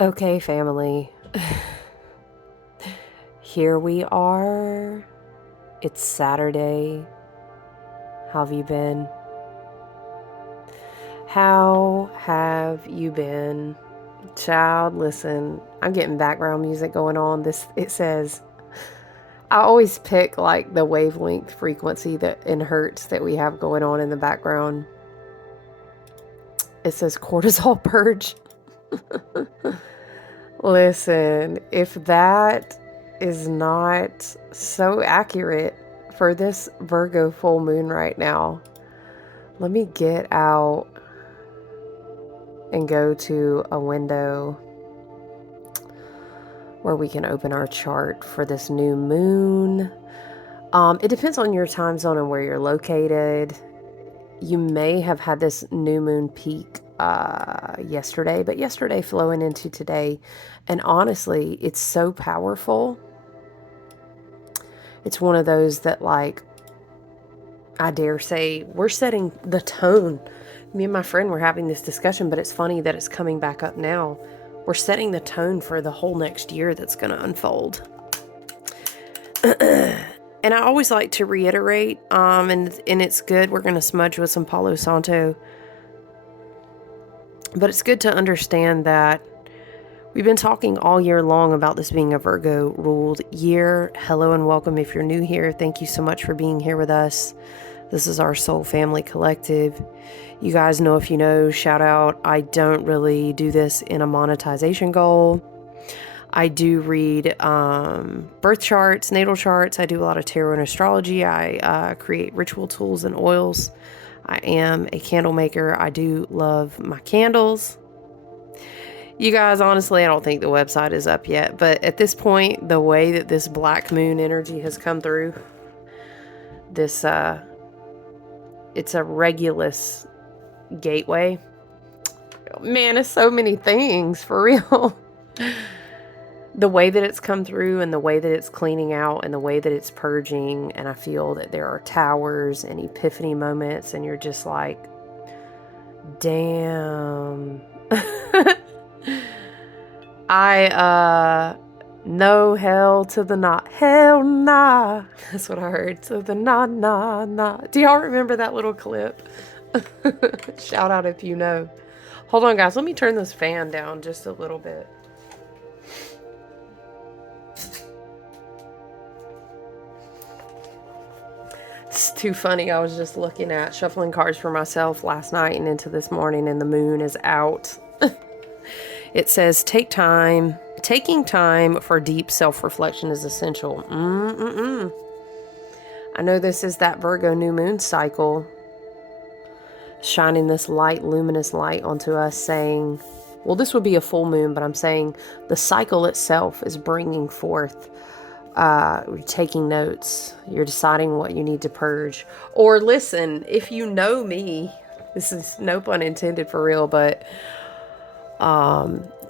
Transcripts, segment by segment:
Okay, family. Here we are. It's Saturday. How have you been? How have you been? Child, listen, I'm getting background music going on. It says, I always pick like the wavelength frequency that in hertz that we have going on in the background. It says cortisol purge. Listen, if that is not so accurate for this Virgo full moon right now, let me get out and go to a window where we can open our chart for this new moon. It depends on your time zone and where you're located. You may have had this new moon peak yesterday, but yesterday flowing into today. And honestly, it's so powerful. It's one of those that, like, I dare say, we're setting the tone. Me and my friend were having this discussion, but it's funny that it's coming back up now. We're setting the tone for the whole next year that's going to unfold. And I always like to reiterate, and it's good. We're going to smudge with some Palo Santo. But it's good to understand that we've been talking all year long about this being a Virgo ruled year. Hello and welcome if you're new here. Thank you so much for being here with us. This is our Soul Family Collective. You guys know, if you know, shout out. I don't really do this in a monetization goal. I do read birth charts, natal charts. I do a lot of tarot and astrology. I create ritual tools and oils. I am a candle maker. I do love my candles. You guys, honestly, I don't think the website is up yet. But at this point, the way that this black moon energy has come through, it's a regulus gateway. Man, it's so many things, for real. The way that it's come through and the way that it's cleaning out and the way that it's purging. And I feel that there are towers and epiphany moments and you're just like, damn. No, hell to the not. Hell nah. That's what I heard. To the nah. Do y'all remember that little clip? Shout out if you know. Hold on, guys. Let me turn this fan down just a little bit. It's too funny. I was just looking at shuffling cards for myself last night and into this morning, and the moon is out. It says, take time. Taking time for deep self-reflection is essential. I know this is that Virgo new moon cycle, shining this light, luminous light onto us, saying, well, this would be a full moon, but I'm saying the cycle itself is bringing forth. You're taking notes. You're deciding what you need to purge. Or listen, if you know me, this is no pun intended for real, but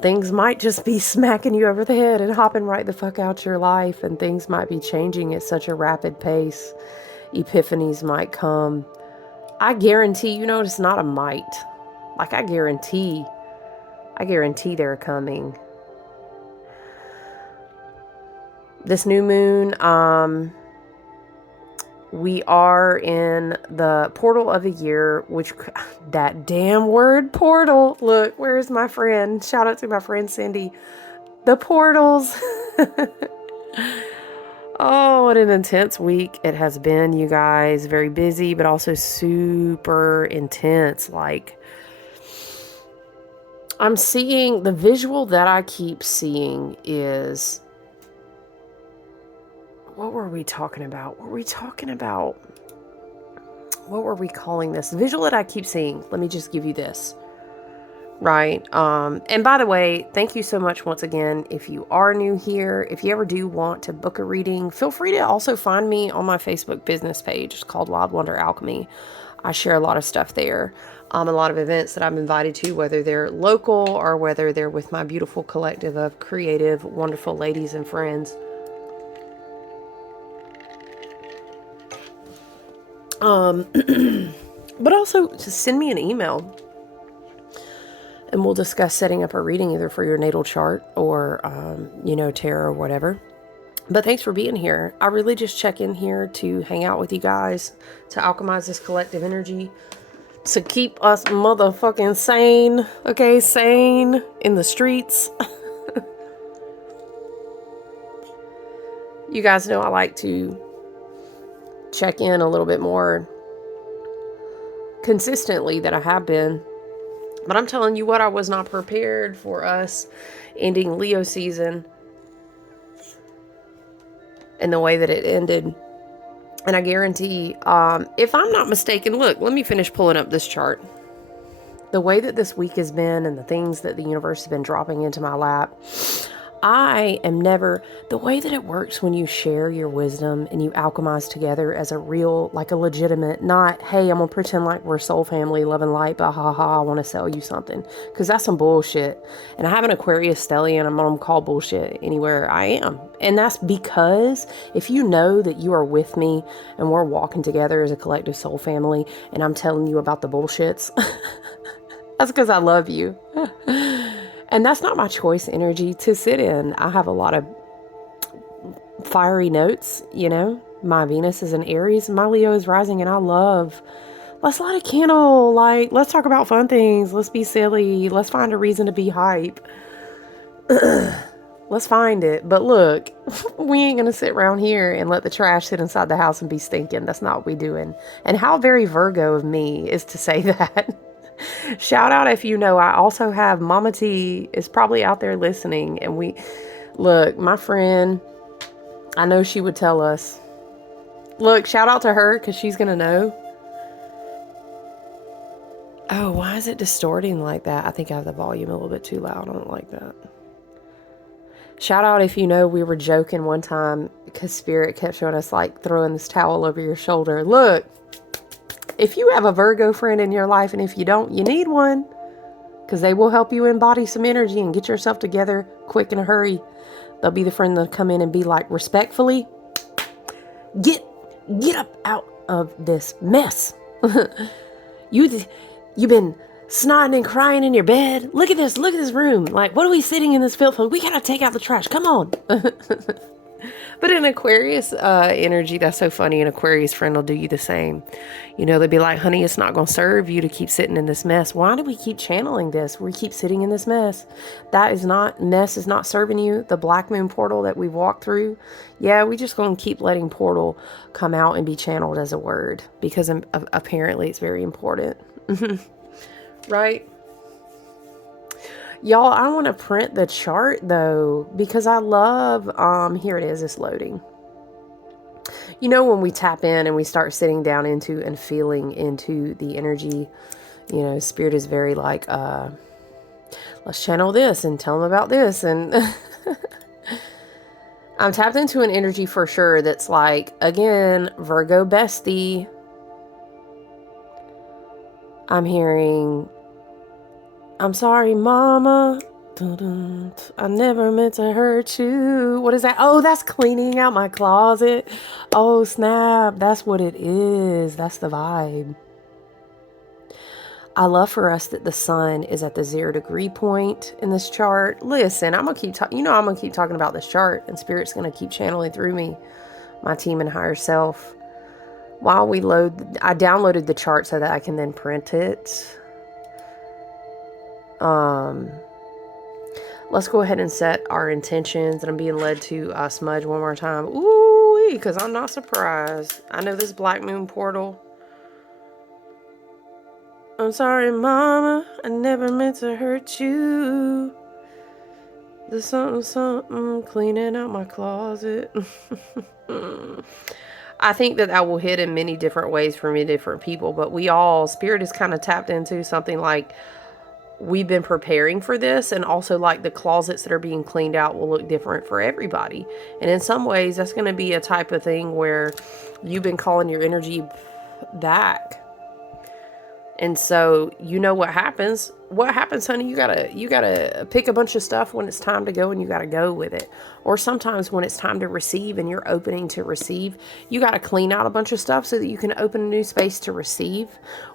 things might just be smacking you over the head and hopping right the fuck out your life, and things might be changing at such a rapid pace. Epiphanies might come. I guarantee, you know, it's not a might. Like, I guarantee they're coming. This new moon, we are in the portal of a year, which, that damn word portal. Look, where's my friend? Shout out to my friend Cindy. The portals. Oh, what an intense week it has been, you guys. Very busy, but also super intense. Like, I'm seeing, the visual that I keep seeing is, what were we talking about? What were we calling this? The visual that I keep seeing, let me just give you this. Right. And by the way, thank you so much once again. If you are new here, if you ever do want to book a reading, feel free to also find me on my Facebook business page. It's called Wild Wonder Alchemy. I share a lot of stuff there. A lot of events that I'm invited to, whether they're local or whether they're with my beautiful collective of creative, wonderful ladies and friends. But also just send me an email. And we'll discuss setting up a reading either for your natal chart or, tarot or whatever. But thanks for being here. I really just check in here to hang out with you guys, to alchemize this collective energy, to keep us motherfucking sane, okay? Sane in the streets. You guys know I like to check in a little bit more consistently than I have been. But I'm telling you what, I was not prepared for us ending Leo season and the way that it ended. And I guarantee, if I'm not mistaken, look, let me finish pulling up this chart. The way that this week has been and the things that the universe has been dropping into my lap, I am never, the way that it works when you share your wisdom and you alchemize together as a real, like a legitimate, not, hey, I'm going to pretend like we're soul family, love and light, but I want to sell you something. Because that's some bullshit. And I have an Aquarius stellium, I'm going to call bullshit anywhere I am. And that's because if you know that you are with me and we're walking together as a collective soul family and I'm telling you about the bullshits, that's because I love you. And that's not my choice energy to sit in. I have a lot of fiery notes, My Venus is in Aries, my Leo is rising, and I love, let's light a candle, like, let's talk about fun things, let's be silly, let's find a reason to be hype. Let's find it. But look, we ain't gonna sit around here and let the trash sit inside the house and be stinking. That's not what we doing. And how very Virgo of me is to say that. Shout out if you know, I also have Mama T is probably out there listening. And look, my friend, I know she would tell us. Look, shout out to her because she's going to know. Oh, why is it distorting like that? I think I have the volume a little bit too loud. I don't like that. Shout out if you know, we were joking one time because Spirit kept showing us like throwing this towel over your shoulder. Look. If you have a Virgo friend in your life, and if you don't, you need one, because they will help you embody some energy and get yourself together quick in a hurry. They'll be the friend that'll come in and be like, respectfully, get up out of this mess. You've been snotting and crying in your bed. Look at this room. Like, what are we sitting in this filth? We gotta take out the trash. Come on. But in Aquarius energy, that's so funny. An Aquarius friend will do you the same. They'll be like, honey, it's not going to serve you to keep sitting in this mess. Why do we keep channeling this? We keep sitting in this mess. Mess is not serving you. The Black Moon portal that we walked through. Yeah, we just going to keep letting portal come out and be channeled as a word. Because apparently it's very important. Right? Y'all, I want to print the chart though, because I love, here it is, it's loading. When we tap in and we start sitting down into and feeling into the energy, Spirit is very like, let's channel this and tell them about this. And I'm tapped into an energy for sure that's like, again, Virgo bestie. I'm hearing, I'm sorry, mama. Dun-dun. I never meant to hurt you. What is that? Oh, that's cleaning out my closet. Oh, snap. That's what it is. That's the vibe. I love for us that the sun is at the 0 degree point in this chart. Listen, I'm going to keep talking. I'm going to keep talking about this chart, and Spirit's going to keep channeling through me, my team and higher self. While we load, I downloaded the chart so that I can then print it. Let's go ahead and set our intentions, and I'm being led to smudge one more time. Ooh, because I'm not surprised. I know this Black Moon portal. I'm sorry, mama. I never meant to hurt you. There's something cleaning out my closet. I think that will hit in many different ways for many different people, but Spirit is kind of tapped into something like, we've been preparing for this, and also like the closets that are being cleaned out will look different for everybody. And in some ways, that's going to be a type of thing where you've been calling your energy back And so you know what happens. What happens, honey? You gotta pick a bunch of stuff when it's time to go, and you gotta go with it. Or sometimes when it's time to receive and you're opening to receive, you gotta clean out a bunch of stuff so that you can open a new space to receive.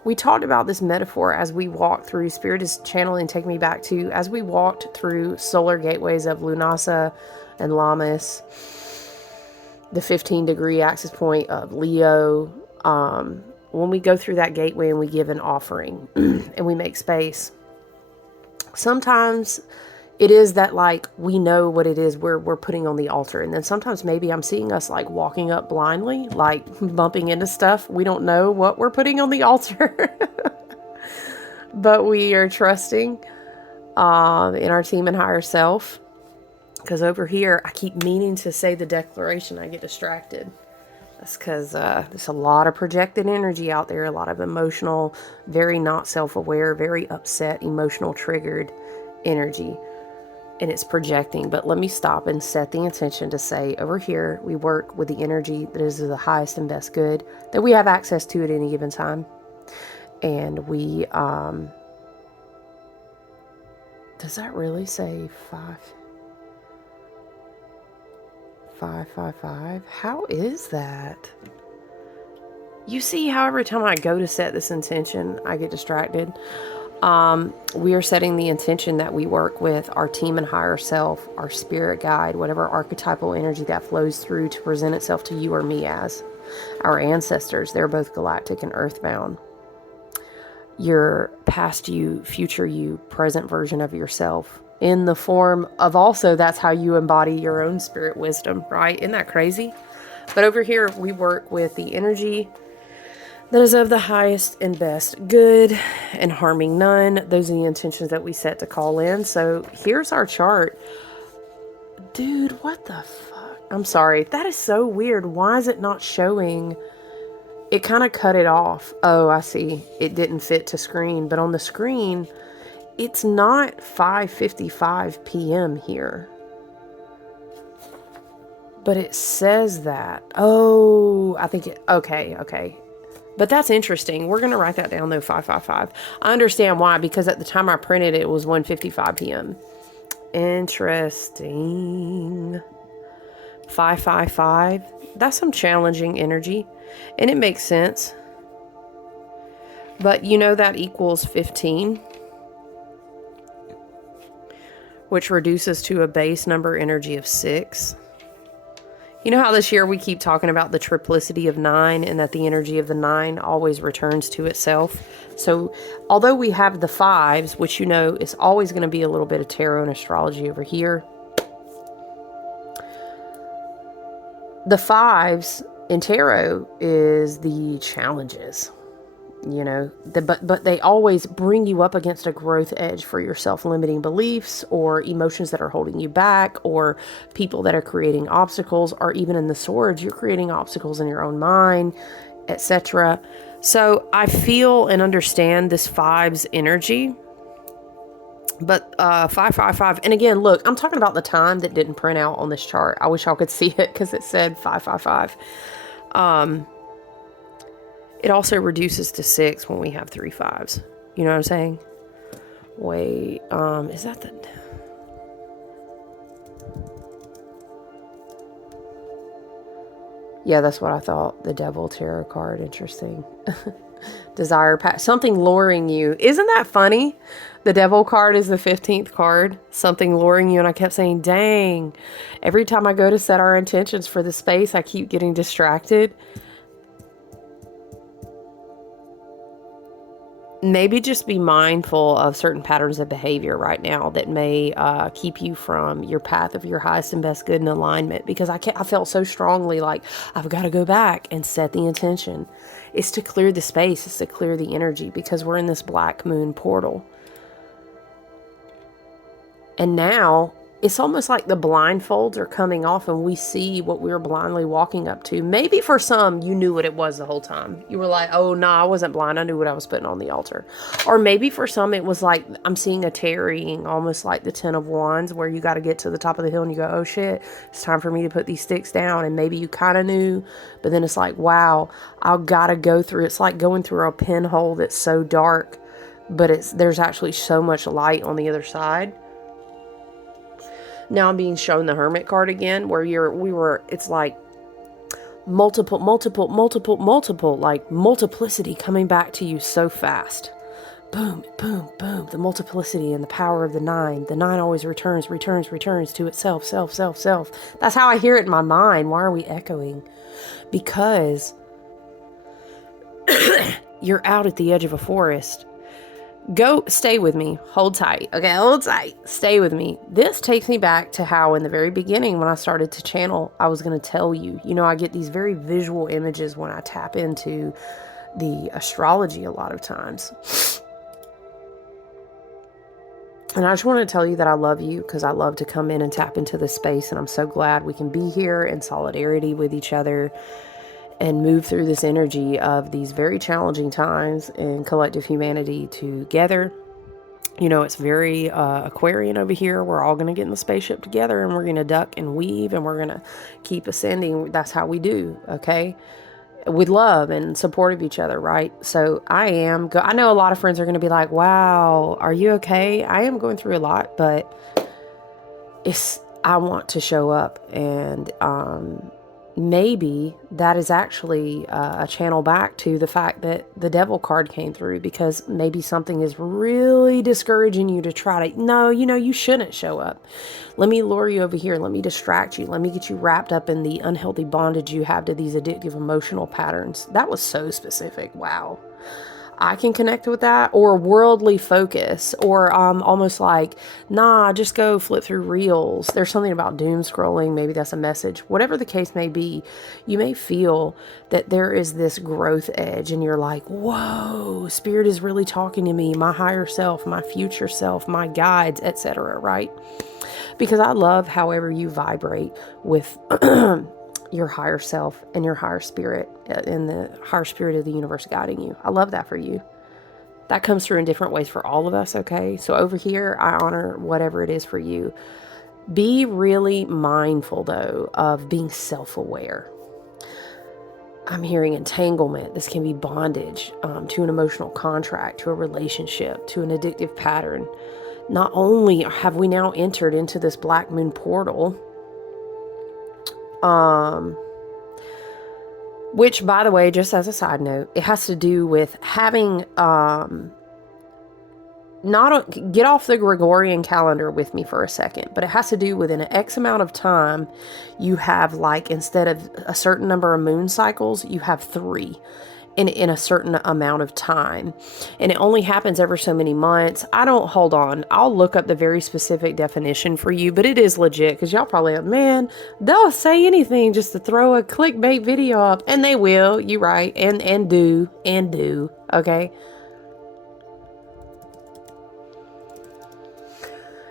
We talked about this metaphor as we walked through. Spirit is channeling, take me back to as we walked through solar gateways of Lunasa and Lammas, the 15-degree axis point of Leo. When we go through that gateway and we give an offering and we make space, sometimes it is that like we know what it is we're putting on the altar. And then sometimes maybe I'm seeing us like walking up blindly, like bumping into stuff. We don't know what we're putting on the altar, but we are trusting in our team and higher self. Because over here, I keep meaning to say the declaration. I get distracted. That's because there's a lot of projected energy out there, a lot of emotional, very not self-aware, very upset, emotional, triggered energy. And it's projecting. But let me stop and set the intention to say, over here, we work with the energy that is the highest and best good that we have access to at any given time. And we, does that really say 555? How is that? You see how every time I go to set this intention, I get distracted? We are setting the intention that we work with our team and higher self, our spirit guide, whatever archetypal energy that flows through to present itself to you or me as. Our ancestors, they're both galactic and earthbound. Your past you, future you, present version of yourself. In the form of also, that's how you embody your own spirit wisdom, right? Isn't that crazy? But over here, we work with the energy that is of the highest and best good and harming none. Those are the intentions that we set to call in. So here's our chart. Dude, what the fuck? I'm sorry. That is so weird. Why is it not showing? It kind of cut it off. Oh, I see. It didn't fit to screen. But on the screen, it's not 5:55 p.m. here. But it says that. Oh, I think it... Okay. But that's interesting. We're going to write that down, though, 555. I understand why, because at the time I printed it, it was 1:55 p.m. Interesting. 555. That's some challenging energy. And it makes sense. But you know that equals 15. Which reduces to a base number energy of 6. You know how this year we keep talking about the triplicity of 9 and that the energy of the 9 always returns to itself? So although we have the 5s, which you know is always going to be a little bit of tarot and astrology over here, the 5s in tarot is the challenges. You know, but they always bring you up against a growth edge for your self-limiting beliefs or emotions that are holding you back or people that are creating obstacles, or even in the swords, you're creating obstacles in your own mind, etc. So I feel and understand this 5's energy, but 555, and again, look, I'm talking about the time that didn't print out on this chart. I wish y'all could see it because it said 555. It also reduces to 6 when we have 3 5s. You know what I'm saying? Wait, is that the... Yeah, that's what I thought. The Devil Tarot card. Interesting. Desire, something luring you. Isn't that funny? The Devil card is the 15th card. Something luring you. And I kept saying, dang. Every time I go to set our intentions for the space, I keep getting distracted. Maybe just be mindful of certain patterns of behavior right now that may keep you from your path of your highest and best good and alignment. Because I felt so strongly like I've got to go back and set the intention. It's to clear the space. It's to clear the energy because we're in this Black Moon portal. And now it's almost like the blindfolds are coming off and we see what we were blindly walking up to. Maybe for some, you knew what it was the whole time. You were like, oh, no, I wasn't blind. I knew what I was putting on the altar. Or maybe for some, it was like, I'm seeing a tarrying, almost like the Ten of Wands, where you got to get to the top of the hill and you go, oh, shit, it's time for me to put these sticks down. And maybe you kind of knew, but then it's like, wow, I've got to go through. It's like going through a pinhole that's so dark, but there's actually so much light on the other side. Now I'm being shown the Hermit card again, where it's like multiple, like multiplicity coming back to you so fast. Boom, boom, boom. The multiplicity and the power of the nine. The nine always returns to itself, self. That's how I hear it in my mind. Why are we echoing? Because you're out at the edge of a forest. Stay with me. Hold tight. Okay, hold tight. Stay with me. This takes me back to how in the very beginning when I started to channel, I was going to tell you, I get these very visual images when I tap into the astrology a lot of times. And I just want to tell you that I love you because I love to come in and tap into this space. And I'm so glad we can be here in solidarity with each other and move through this energy of these very challenging times in collective humanity together. It's very Aquarian over here. We're all going to get in the spaceship together and we're going to duck and weave and we're going to keep ascending. That's how we do, okay? With love and support of each other, right? So I know a lot of friends are going to be like, wow, are you okay? I am going through a lot, but I want to show up and, maybe that is actually a channel back to the fact that the Devil card came through, because maybe something is really discouraging you to try to, no, you shouldn't show up. Let me lure you over here. Let me distract you. Let me get you wrapped up in the unhealthy bondage you have to these addictive emotional patterns. That was so specific. Wow. I can connect with that. Or worldly focus, or almost like, nah, just go flip through reels. There's something about doom scrolling. Maybe that's a message. Whatever the case may be, you may feel that there is this growth edge and you're like, whoa, spirit is really talking to me, my higher self, my future self, my guides, etc. Right? Because I love however you vibrate with your higher self and your higher spirit and the higher spirit of the universe guiding you. I love that for you. That comes through in different ways for all of us, okay? So over here, I honor whatever it is for you. Be really mindful, though, of being self-aware. I'm hearing entanglement. This can be bondage to an emotional contract, to a relationship, to an addictive pattern. Not only have we now entered into this Black Moon portal, which, by the way, just as a side note, it has to do with having, get off the Gregorian calendar with me for a second, but it has to do with in an X amount of time, you have like, instead of a certain number of moon cycles, you have 3 in a certain amount of time. And it only happens every so many months. Hold on. I'll look up the very specific definition for you, but it is legit because y'all probably like, man, they'll say anything just to throw a clickbait video up, and they will. You right. And do. Okay.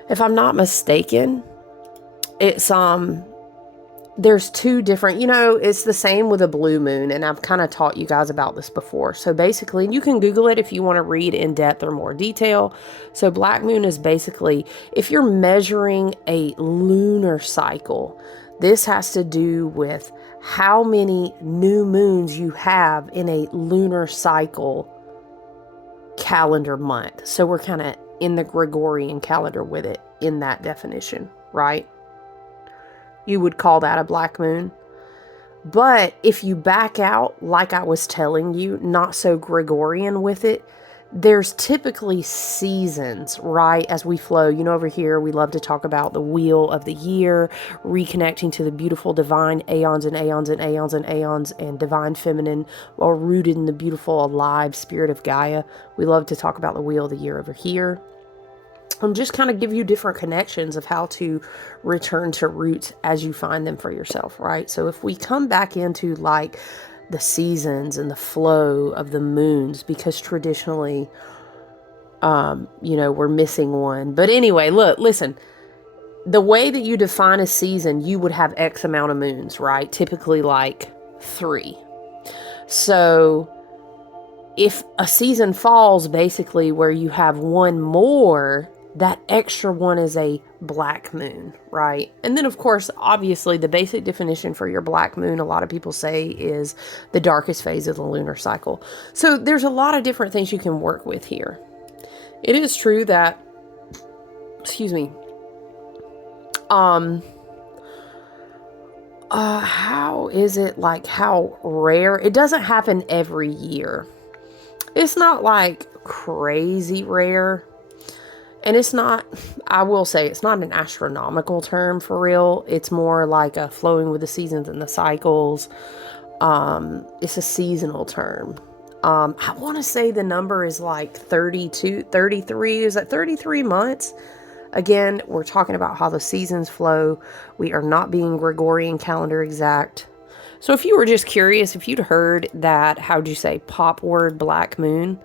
If I'm not mistaken, it's, there's 2 different, it's the same with a blue moon, and I've kind of taught you guys about this before. So basically, you can Google it if you want to read in depth or more detail. So Black Moon is basically, if you're measuring a lunar cycle, this has to do with how many new moons you have in a lunar cycle calendar month. So we're kind of in the Gregorian calendar with it in that definition, right? You would call that a Black Moon. But if you back out, like I was telling you, not so Gregorian with it, there's typically seasons, right? As we flow, over here, we love to talk about the wheel of the year, reconnecting to the beautiful divine aeons and aeons and aeons and aeons and divine feminine, while rooted in the beautiful, alive spirit of Gaia. We love to talk about the wheel of the year over here. Just kind of give you different connections of how to return to roots as you find them for yourself, right? So if we come back into like the seasons and the flow of the moons, because traditionally, we're missing one. But anyway, listen, the way that you define a season, you would have X amount of moons, right? Typically like 3. So if a season falls basically where you have one more, that extra one is a black moon, right? And then, of course, obviously, the basic definition for your black moon, a lot of people say, is the darkest phase of the lunar cycle. So there's a lot of different things you can work with here. It is true that, excuse me, how is it, like, how rare? It doesn't happen every year. It's not like crazy rare. And it's not, I will say, it's not an astronomical term for real. It's more like a flowing with the seasons and the cycles. It's a seasonal term. I want to say the number is like 32, 33. Is that 33 months? Again, we're talking about how the seasons flow. We are not being Gregorian calendar exact. So if you were just curious, if you'd heard that, how'd you say, pop word black moon,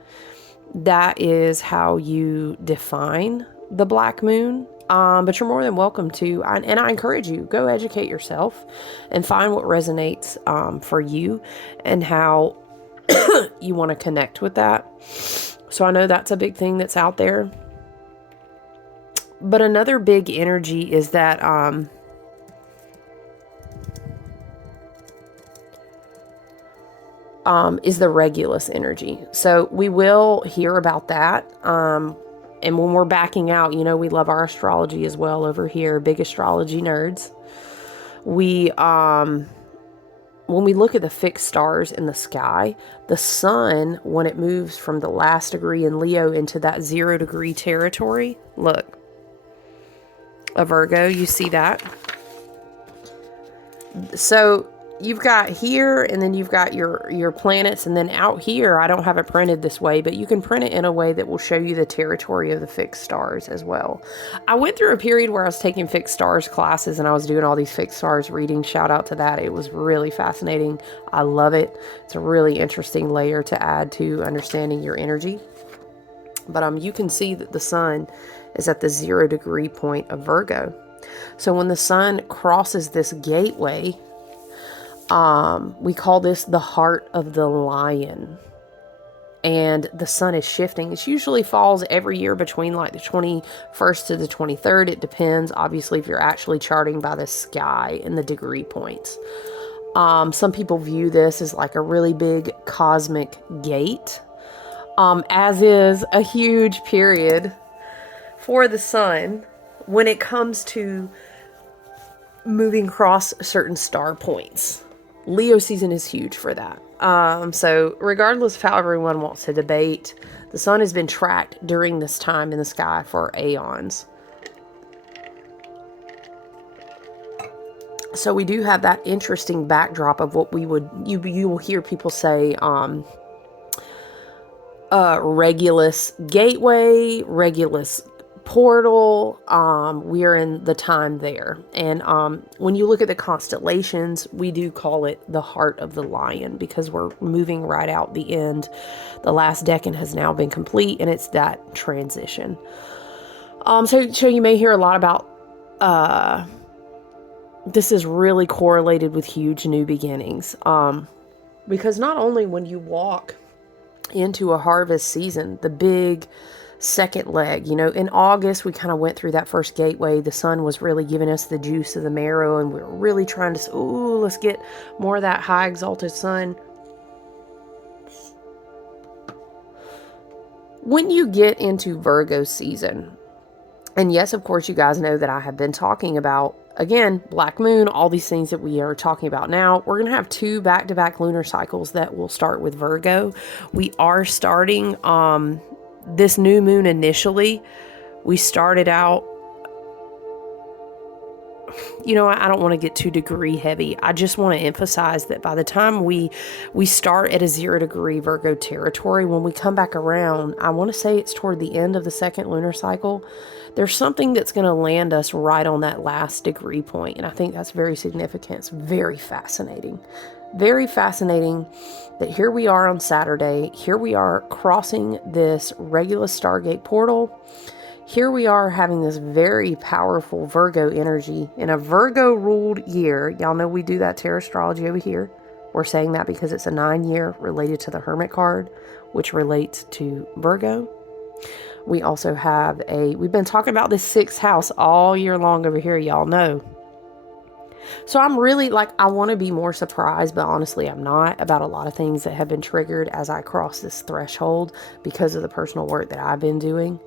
that is how you define the black moon. But you're more than welcome to, and I encourage you, go educate yourself and find what resonates for you and how you want to connect with that. So I know that's a big thing that's out there. But another big energy is that is the regulus energy. So we will hear about that. And when we're backing out, you know, we love our astrology as well over here, big astrology nerds. We, when we look at the fixed stars in the sky, the sun, when it moves from the last degree in Leo into that 0 degree territory, look, a Virgo, you see that? So you've got here, and then you've got your planets, and then out here, I don't have it printed this way, but you can print it in a way that will show you the territory of the fixed stars as well. I went through a period where I was taking fixed stars classes, and I was doing all these fixed stars readings. Shout out to that. It was really fascinating. I love it. It's a really interesting layer to add to understanding your energy. But you can see that the sun is at the 0 degree point of Virgo. So when the sun crosses this gateway, we call this the heart of the lion. And the sun is shifting. It usually falls every year between like the 21st to the 23rd. It depends, obviously, if you're actually charting by the sky and the degree points. Some people view this as like a really big cosmic gate, as is a huge period for the sun when it comes to moving across certain star points. Leo season is huge for that. So regardless of how everyone wants to debate, the sun has been tracked during this time in the sky for aeons. So we do have that interesting backdrop of what you will hear people say, regulus gateway, regulus portal. We are in the time there. And when you look at the constellations, we do call it the heart of the lion because we're moving right out the end. The last decan has now been complete, and it's that transition. So you may hear a lot about this is really correlated with huge new beginnings. Because not only when you walk into a harvest season, the big second leg, you know, in August, we kind of went through that first gateway. The sun was really giving us the juice of the marrow, and we were really trying to, let's get more of that high exalted sun. When you get into Virgo season, and yes, of course, you guys know that I have been talking about, again, Black Moon, all these things that we are talking about now. We're going to have 2 back-to-back lunar cycles that will start with Virgo. We are starting this new moon initially. We started out, you know, I don't want to get too degree heavy. I just want to emphasize that by the time we start at a 0 degree Virgo territory, when we come back around, I want to say it's toward the end of the second lunar cycle, there's something that's going to land us right on that last degree point. And I think that's very significant. It's very fascinating. Very fascinating that here we are on Saturday. Here we are crossing this regulus Stargate portal. here we are having this very powerful Virgo energy in a Virgo ruled year. Y'all know we do that tarot astrology over here. We're saying that because it's a 9-year related to the Hermit card, which relates to Virgo. We also have we've been talking about this 6th house all year long over here, y'all know. So I'm really I want to be more surprised, but honestly, I'm not, about a lot of things that have been triggered as I cross this threshold because of the personal work that I've been doing.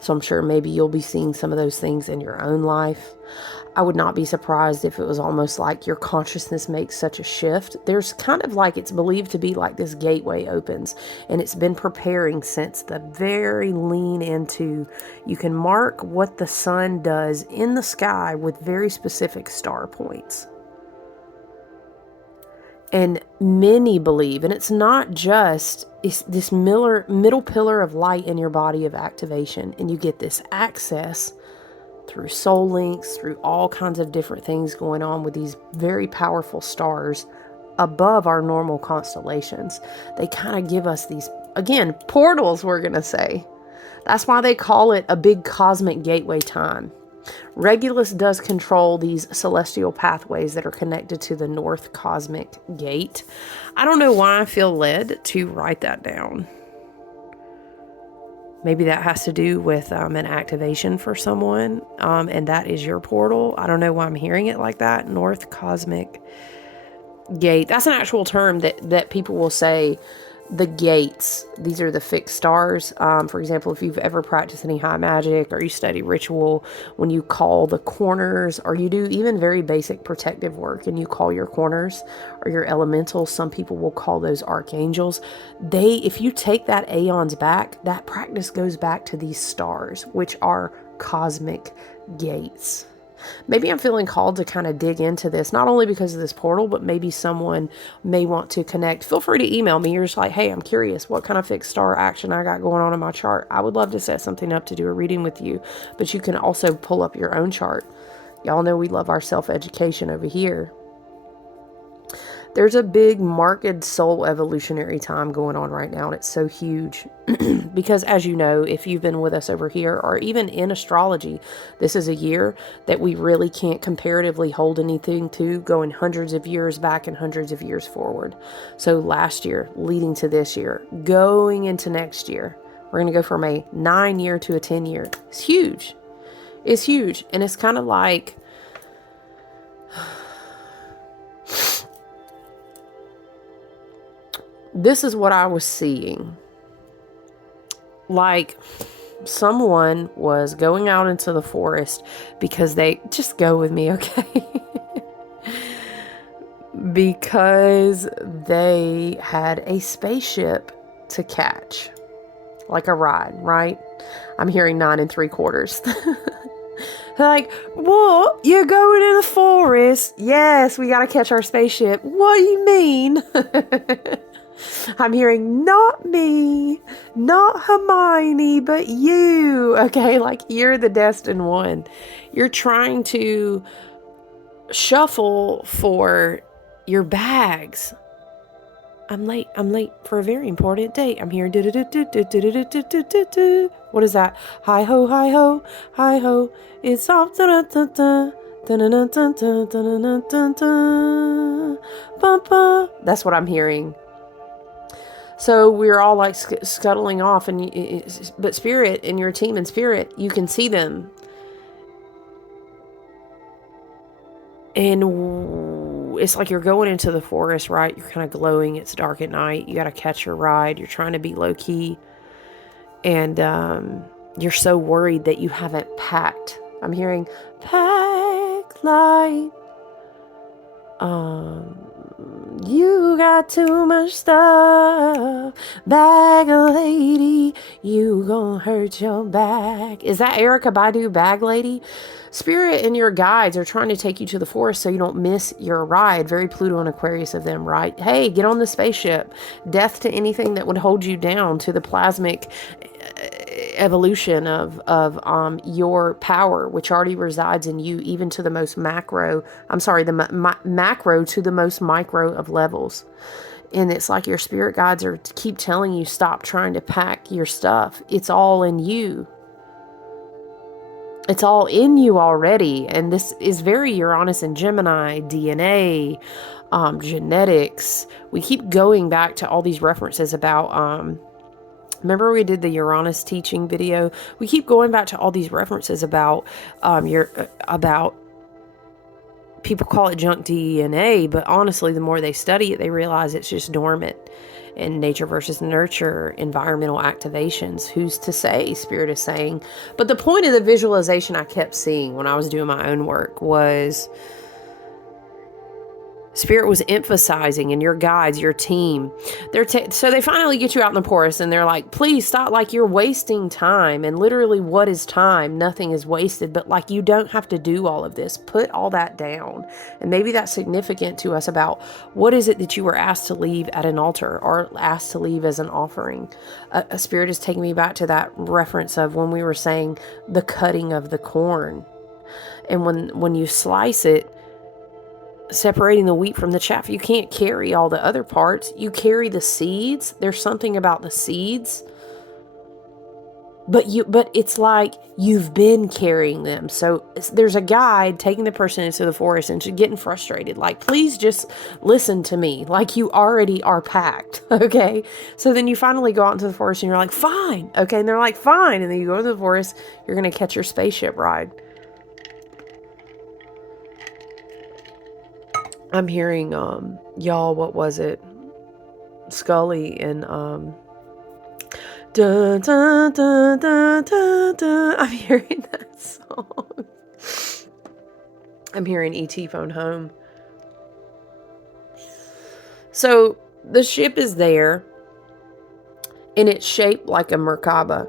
So I'm sure maybe you'll be seeing some of those things in your own life. I would not be surprised if it was almost like your consciousness makes such a shift. There's kind of it's believed to be like this gateway opens, and it's been preparing since the very lean into, you can mark what the sun does in the sky with very specific star points. And many believe, and it's not just, it's this middle pillar of light in your body of activation. And you get this access through soul links, through all kinds of different things going on with these very powerful stars above our normal constellations. They kind of give us these, again, portals, we're going to say. That's why they call it a big cosmic gateway time. Regulus does control these celestial pathways that are connected to the North Cosmic Gate. I don't know why I feel led to write that down. Maybe that has to do with an activation for someone, and that is your portal. I don't know why I'm hearing it like that. North Cosmic Gate. That's an actual term that people will say. The gates, these are the fixed stars. For example, if you've ever practiced any high magic or you study ritual, when you call the corners, or you do even very basic protective work and you call your corners or your elementals, some people will call those archangels. If you take that aeons back, that practice goes back to these stars, which are cosmic gates. Maybe I'm feeling called to kind of dig into this, not only because of this portal, but maybe someone may want to connect. Feel free to email me. You're just like, hey, I'm curious what kind of fixed star action I got going on in my chart. I would love to set something up to do a reading with you, but you can also pull up your own chart. Y'all know we love our self-education over here. There's a big marked soul evolutionary time going on right now, and it's so huge because, as you know, if you've been with us over here or even in astrology, this is a year that we really can't comparatively hold anything to, going hundreds of years back and hundreds of years forward. So last year leading to this year, going into next year, we're going to go from a 9-year to a 10-year. It's huge. It's huge. And it's kind of like, this is what I was seeing. Like someone was going out into the forest because they, just go with me, okay? Because they had a spaceship to catch, like a ride, right? I'm hearing 9 3/4. Like, what? You're going to the forest? Yes, we got to catch our spaceship. What do you mean? I'm hearing, not me, not Hermione, but you. Okay, like you're the destined one. You're trying to shuffle for your bags. I'm late for a very important date. I'm hearing what is that? Hi ho, hi ho, hi ho. It's off. That's what I'm hearing. So we're all like scuttling off, but Spirit and your team in Spirit, you can see them. And it's like you're going into the forest, right? You're kind of glowing. It's dark at night. You got to catch your ride. You're trying to be low key. And you're so worried that you haven't packed. I'm hearing pack light. You got too much stuff, bag lady, you gonna hurt your back. Is that Erykah Badu, Bag Lady? Spirit and your guides are trying to take you to the forest so you don't miss your ride. Very Pluto and Aquarius of them, right? Hey, get on the spaceship. Death to anything that would hold you down, to the plasmic evolution of your power, which already resides in you, even to the most macro, macro to the most micro of levels. And it's like your spirit guides keep telling you, stop trying to pack your stuff. It's all in you. It's all in you already. And this is very Uranus and Gemini, DNA, genetics. We keep going back to all these references about, remember we did the Uranus teaching video? We keep going back to all these references about, about, people call it junk DNA, but honestly, the more they study it, they realize it's just dormant. And nature versus nurture, environmental activations. Who's to say? Spirit is saying. But the point of the visualization I kept seeing when I was doing my own work was Spirit was emphasizing, and your guides, your team, so they finally get you out in the forest and they're like, please stop, like you're wasting time. And literally, what is time? Nothing is wasted, but like you don't have to do all of this. Put all that down. And maybe that's significant to us about what is it that you were asked to leave at an altar or asked to leave as an offering. A Spirit is taking me back to that reference of when we were saying the cutting of the corn. And when you slice it, separating the wheat from the chaff, you can't carry all the other parts. You carry the seeds. There's something about the seeds, but it's like you've been carrying them. So there's a guide taking the person into the forest and getting frustrated, like, please just listen to me, like you already are packed. Okay, so then you finally go out into the forest and you're like, fine. Okay, and they're like, fine. And then you go to the forest, you're gonna catch your spaceship ride. I'm hearing, y'all, what was it? Scully and, dun, dun, dun, dun, dun, dun. I'm hearing that song. I'm hearing E.T. Phone Home. So the ship is there and it's shaped like a Merkaba.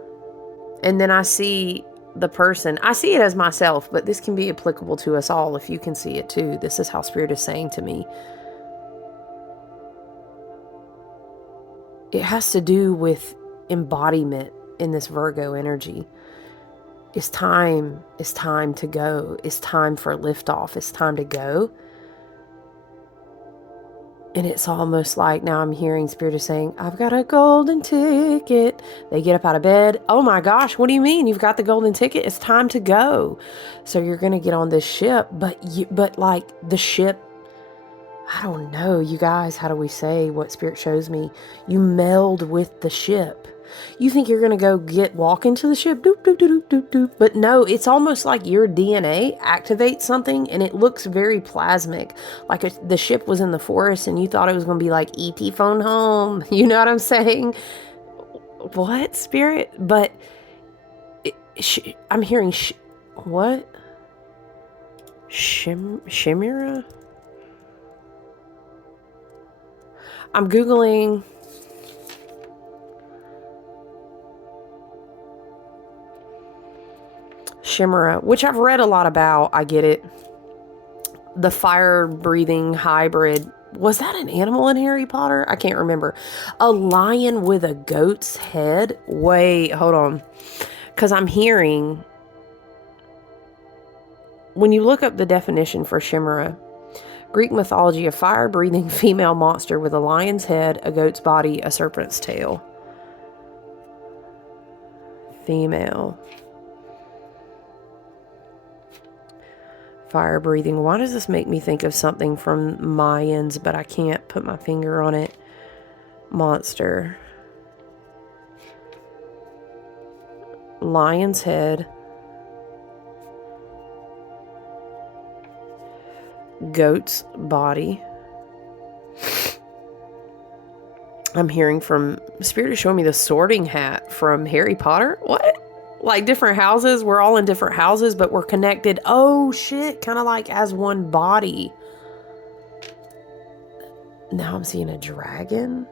And then I see the person, I see it as myself, but this can be applicable to us all if you can see it too. This is how Spirit is saying to me. It has to do with embodiment in this Virgo energy. It's time to go. It's time for liftoff. It's time to go. And it's almost like now I'm hearing Spirit is saying, I've got a golden ticket. They get up out of bed. Oh my gosh, what do you mean? You've got the golden ticket? It's time to go. So you're going to get on this ship, but like the ship, I don't know, you guys, how do we say what Spirit shows me? You meld with the ship. You think you're going to go walk into the ship, doop, doop, doop, doop, doop. But no, it's almost like your DNA activates something and it looks very plasmic. Like the ship was in the forest and you thought it was going to be like E.T. Phone Home. You know what I'm saying? What, Spirit? But I'm hearing, what? Chimera? I'm Googling. Chimera, which I've read a lot about. I get it. The fire-breathing hybrid. Was that an animal in Harry Potter? I can't remember. A lion with a goat's head? Wait, hold on. Because I'm hearing, when you look up the definition for Chimera, Greek mythology, a fire-breathing female monster with a lion's head, a goat's body, a serpent's tail. Female. Fire breathing. Why does this make me think of something from Mayans, but I can't put my finger on it? Monster. Lion's head. Goat's body. I'm hearing from Spirit is showing me the sorting hat from Harry Potter. What? Like different houses. We're all in different houses, but we're connected. Oh shit. Kind of like as one body. Now I'm seeing a dragon.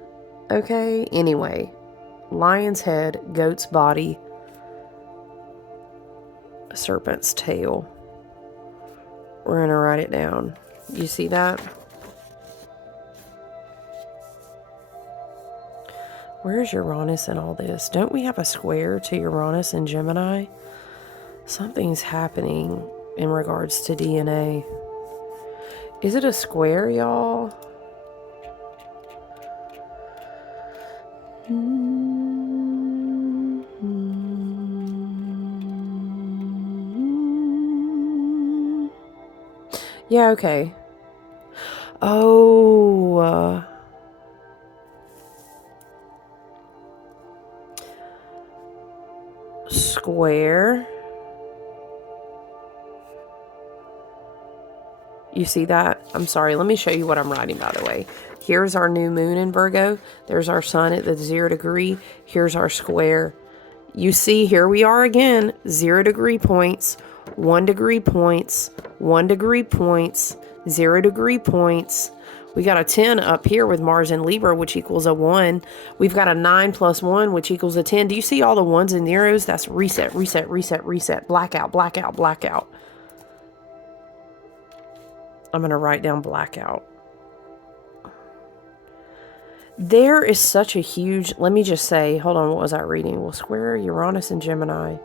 Okay. Anyway. Lion's head. Goat's body. Serpent's tail. We're going to write it down. You see that? Where's Uranus in all this? Don't we have a square to Uranus and Gemini? Something's happening in regards to DNA. Is it a square, y'all? Yeah, okay. Oh, square. You see that? I'm sorry. Let me show you what I'm writing, by the way. Here's our new moon in Virgo. There's our sun at the 0 degree. Here's our square. You see, here we are again. 0 degree points, 1 degree points, 1 degree points, 0 degree points. We got a 10 up here with Mars in Libra, which equals a 1. We've got a 9 plus 1, which equals a 10. Do you see all the ones and zeros? That's reset, reset, reset, reset. Blackout, blackout, blackout. I'm going to write down blackout. There is such a huge, let me just say, hold on, what was I reading? Well, square Uranus and Gemini.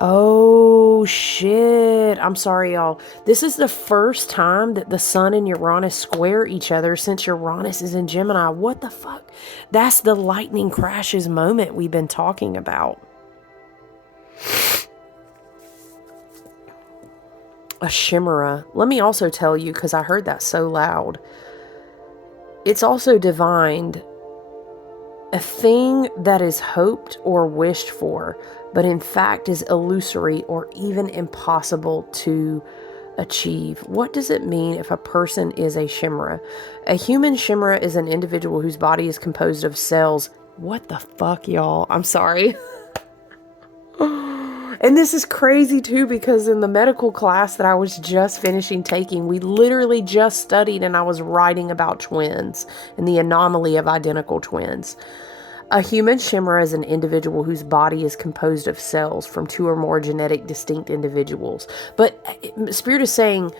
Oh, shit. I'm sorry, y'all. This is the first time that the sun and Uranus square each other since Uranus is in Gemini. What the fuck? That's the lightning crashes moment we've been talking about. A chimera. Let me also tell you, because I heard that so loud, it's also divined a thing that is hoped or wished for, but in fact is illusory or even impossible to achieve. What does it mean if a person is a chimera? A human chimera is an individual whose body is composed of cells. What the fuck, y'all? I'm sorry. And this is crazy too, because in the medical class that I was just finishing taking, we literally just studied and I was writing about twins and the anomaly of identical twins. A human chimera is an individual whose body is composed of cells from 2 or more genetic distinct individuals. But Spirit is saying,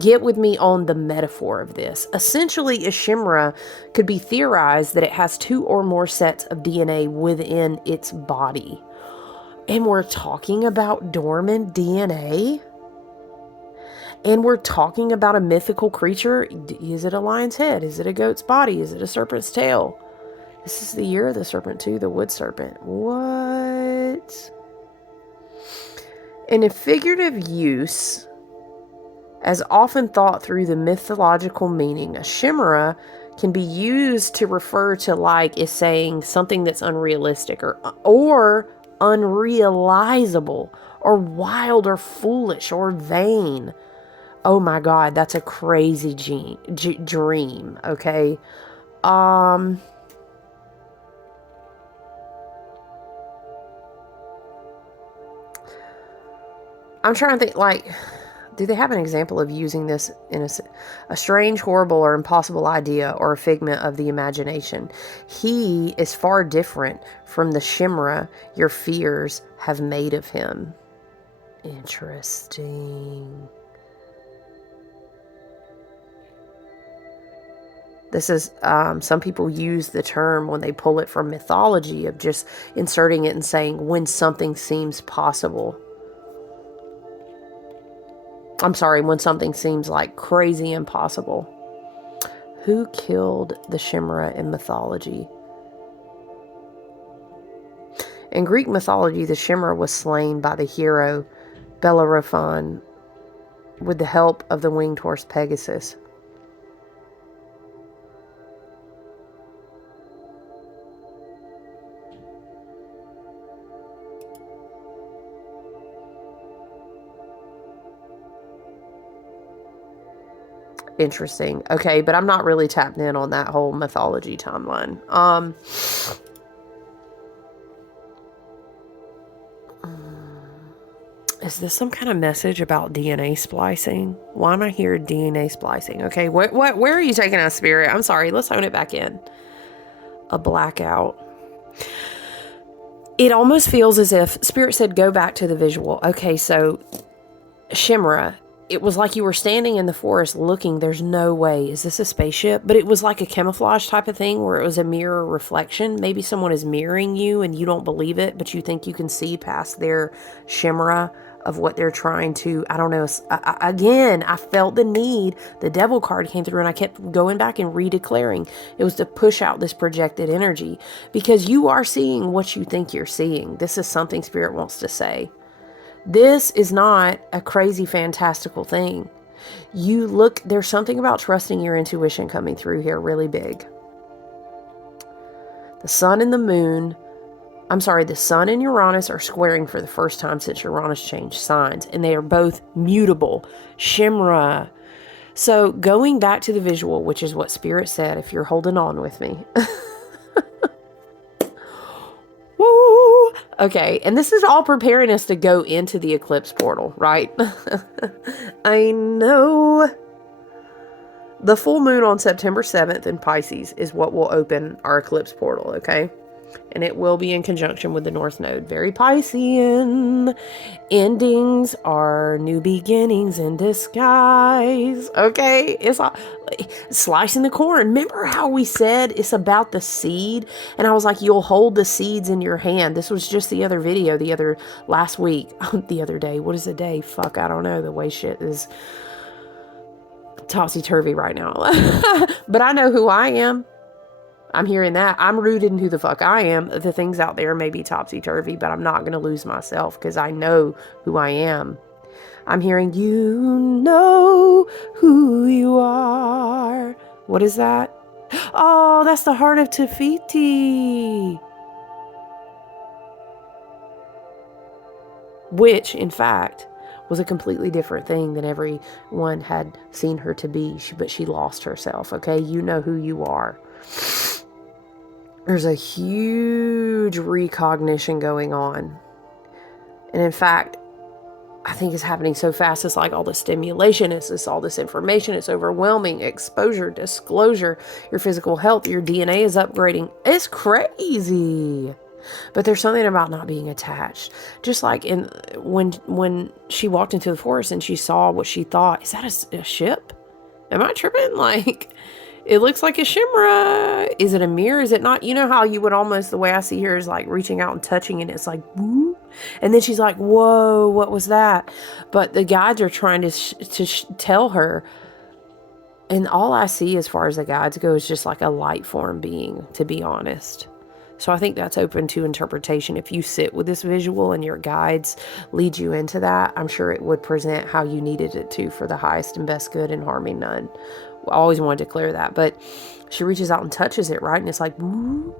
get with me on the metaphor of this. Essentially, a chimera could be theorized that it has 2 or more sets of DNA within its body. And we're talking about dormant DNA? And we're talking about a mythical creature? Is it a lion's head? Is it a goat's body? Is it a serpent's tail? This is the year of the serpent too, the wood serpent. What? In a figurative use, as often thought through the mythological meaning, a chimera can be used to refer to, like, is saying something that's unrealistic or unrealizable or wild or foolish or vain. Oh my God, that's a crazy dream, okay? I'm trying to think, like, do they have an example of using this in a strange, horrible, or impossible idea or a figment of the imagination? He is far different from the chimera your fears have made of him. Interesting. This is, some people use the term when they pull it from mythology of just inserting it and saying when something seems possible. I'm sorry, when something seems like crazy impossible. Who killed the chimera in mythology? In Greek mythology, the chimera was slain by the hero Bellerophon with the help of the winged horse Pegasus. Interesting. Okay, but I'm not really tapped in on that whole mythology timeline. Is this some kind of message about DNA splicing? Why am I here DNA splicing? Okay, where are you taking us, Spirit? I'm sorry, let's hone it back in. A blackout. It almost feels as if Spirit said go back to the visual. Okay, so chimera. It was like you were standing in the forest looking, there's no way, is this a spaceship? But it was like a camouflage type of thing where it was a mirror reflection. Maybe someone is mirroring you and you don't believe it, but you think you can see past their chimera of what they're trying to, I don't know. Again, I felt the need. The devil card came through and I kept going back and redeclaring. It was to push out this projected energy because you are seeing what you think you're seeing. This is something Spirit wants to say. This is not a crazy, fantastical thing. There's something about trusting your intuition coming through here really big. The sun and Uranus are squaring for the first time since Uranus changed signs, and they are both mutable. Chimera. So going back to the visual, which is what Spirit said, if you're holding on with me. Woo! Okay, and this is all preparing us to go into the eclipse portal, right? I know. The full moon on September 7th in Pisces is what will open our eclipse portal, okay? And it will be in conjunction with the North Node. Very Piscean. Endings are new beginnings in disguise. Okay? It's like slicing the corn. Remember how we said it's about the seed? And I was like, you'll hold the seeds in your hand. This was just the other video, last week. The other day. What is the day? Fuck, I don't know. The way shit is topsy-turvy right now. But I know who I am. I'm hearing that. I'm rooted in who the fuck I am. The things out there may be topsy-turvy, but I'm not going to lose myself because I know who I am. I'm hearing, you know who you are. What is that? Oh, that's the heart of Tafiti. Which, in fact, was a completely different thing than everyone had seen her to be. But she lost herself, okay? You know who you are. There's a huge recognition going on. And in fact, I think it's happening so fast. It's like all the stimulation. It's all this information. It's overwhelming. Exposure, disclosure, your physical health, your DNA is upgrading. It's crazy. But there's something about not being attached. Just like when she walked into the forest and she saw what she thought, is that a ship? Am I tripping? Like, it looks like a chimera. Is it a mirror? Is it not? You know how you would almost, the way I see her is like reaching out and touching, and it's like, woo. And then she's like, whoa, what was that? But the guides are trying to tell her. And all I see as far as the guides go is just like a light form being, to be honest. So I think that's open to interpretation. If you sit with this visual and your guides lead you into that, I'm sure it would present how you needed it to for the highest and best good and harming none. I always wanted to declare that. But she reaches out and touches it, right? And it's like, woo.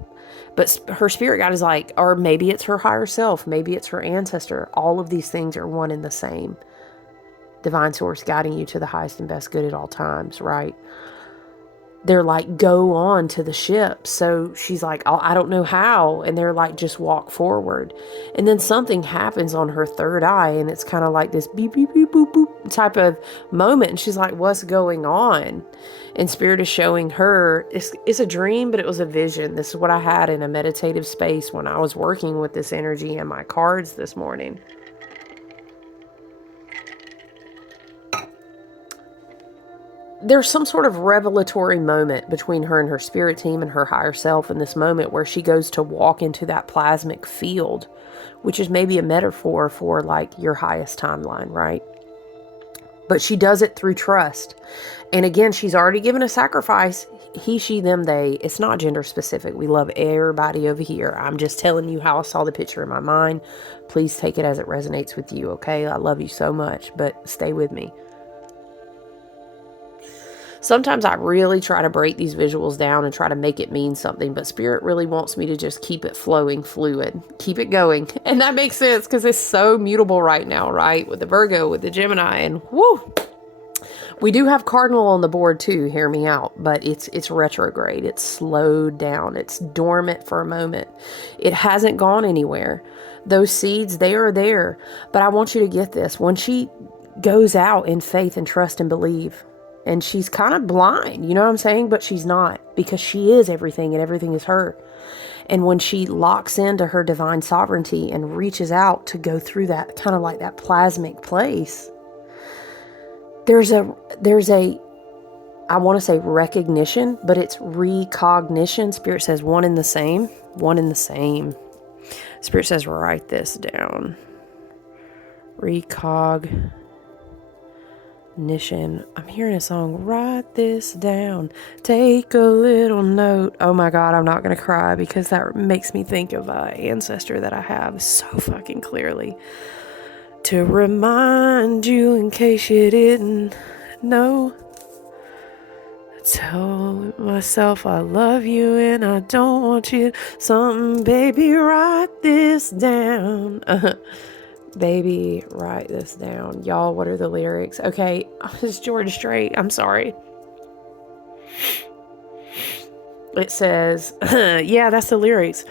But her spirit guide is like, or maybe it's her higher self. Maybe it's her ancestor. All of these things are one and the same. Divine source guiding you to the highest and best good at all times, right? They're like, go on to the ship. So she's like, oh, I don't know how. And they're like, just walk forward. And then something happens on her third eye. And it's kind of like this beep, beep, beep, boop, boop type of moment. And she's like, what's going on? And Spirit is showing her, it's a dream, but it was a vision. This is what I had in a meditative space when I was working with this energy and my cards this morning. There's some sort of revelatory moment between her and her spirit team and her higher self in this moment where she goes to walk into that plasmic field, which is maybe a metaphor for like your highest timeline, right? But she does it through trust. And again, she's already given a sacrifice. He, she, them, they. It's not gender specific. We love everybody over here. I'm just telling you how I saw the picture in my mind. Please take it as it resonates with you, okay? I love you so much, but stay with me. Sometimes I really try to break these visuals down and try to make it mean something, but Spirit really wants me to just keep it flowing, fluid, keep it going. And that makes sense because it's so mutable right now, right? With the Virgo, with the Gemini, and whoo. We do have Cardinal on the board too, hear me out, but it's retrograde. It's slowed down. It's dormant for a moment. It hasn't gone anywhere. Those seeds, they are there. But I want you to get this. When she goes out in faith and trust and believe, and she's kind of blind, you know what I'm saying? But she's not, because she is everything and everything is her. And when she locks into her divine sovereignty and reaches out to go through that kind of like that plasmic place, there's a I want to say recognition, but it's recognition. Spirit says one and the same, one and the same. Spirit says write this down. Recognition. I'm hearing a song. Write this down. Take a little note. Oh my God, I'm not going to cry because that makes me think of an ancestor that I have so fucking clearly. To remind you in case you didn't know. Tell myself I love you and I don't want you. Something, baby, write this down. Baby, write this down. Y'all, what are the lyrics? Okay, it's George Strait. I'm sorry. It says, yeah, that's the lyrics.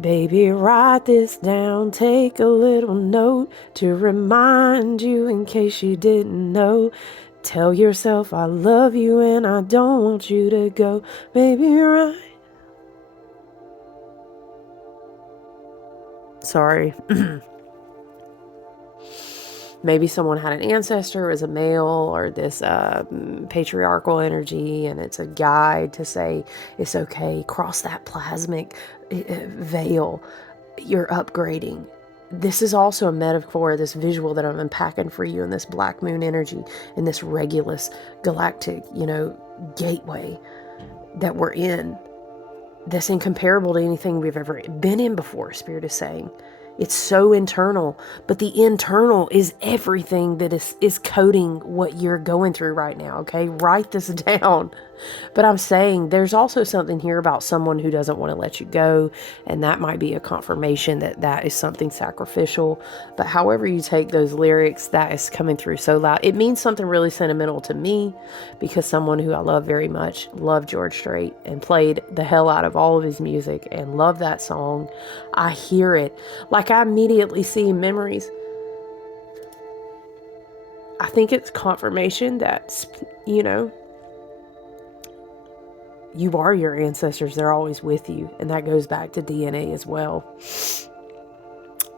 Baby, write this down. Take a little note to remind you in case you didn't know. Tell yourself I love you and I don't want you to go. Baby, right. Sorry. Maybe someone had an ancestor as a male or this patriarchal energy, and it's a guide to say it's okay. Cross that plasmic veil. You're upgrading. This is also a metaphor, this visual that I'm unpacking for you in this black moon energy, in this regulus galactic, gateway that we're in. That's incomparable to anything we've ever been in before, Spirit is saying. It's so internal, but the internal is everything that is coding what you're going through right now, okay? Write this down. But I'm saying there's also something here about someone who doesn't want to let you go, and that might be a confirmation that is something sacrificial. But however you take those lyrics, that is coming through so loud. It means something really sentimental to me, because someone who I love very much loved George Strait and played the hell out of all of his music and loved that song. I hear it. Like, I immediately see memories. I think it's confirmation that, you are your ancestors. They're always with you. And that goes back to DNA as well.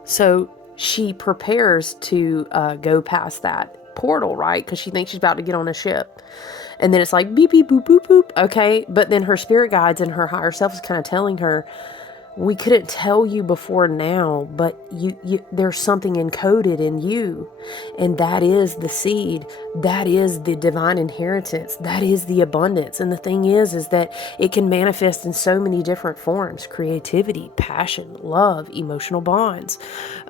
So she prepares to go past that portal, right? Because she thinks she's about to get on a ship. And then it's like, beep, beep, boop, boop, boop. Okay. But then her spirit guides and her higher self is kind of telling her, we couldn't tell you before now, but there's something encoded in you. And that is the seed. That is the divine inheritance. That is the abundance. And the thing is that it can manifest in so many different forms: creativity, passion, love, emotional bonds,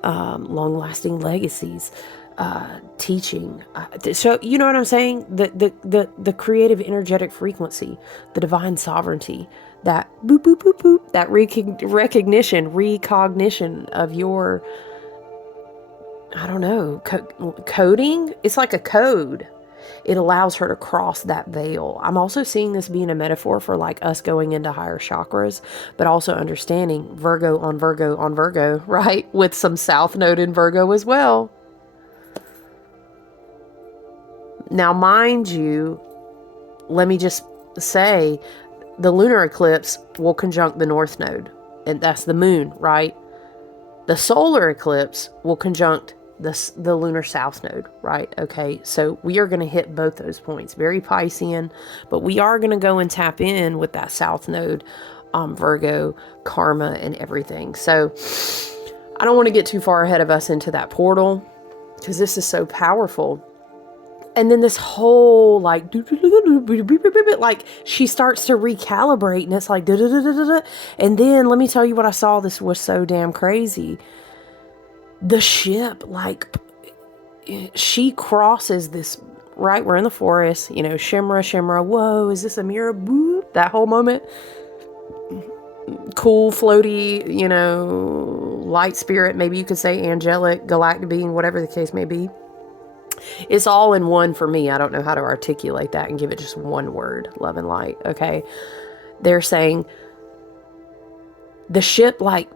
long-lasting legacies, teaching. So you know what I'm saying? The creative energetic frequency, the divine sovereignty, that boop, boop, boop, boop, that recognition of your, I don't know, coding. It's like a code. It allows her to cross that veil. I'm also seeing this being a metaphor for like us going into higher chakras, but also understanding Virgo on Virgo on Virgo, right? With some South Node in Virgo as well. Now, mind you, let me just say, the lunar eclipse will conjunct the North Node, and that's the moon, right? The solar eclipse will conjunct the lunar South Node, right? Okay, so we are going to hit both those points. Very Piscean, but we are going to go and tap in with that South Node, Virgo, karma, and everything. So I don't want to get too far ahead of us into that portal, because this is so powerful. And then this whole like she starts to recalibrate, and it's like and then let me tell you what I saw. This was so damn crazy. The ship, like, she crosses this, right? We're in the forest, chimera, whoa, is this a mirror? Boop, that whole moment. Cool, floaty, light spirit, maybe you could say angelic, galactic being, whatever the case may be. It's all in one for me. I don't know how to articulate that and give it just one word: love and light. Okay. They're saying the ship, like,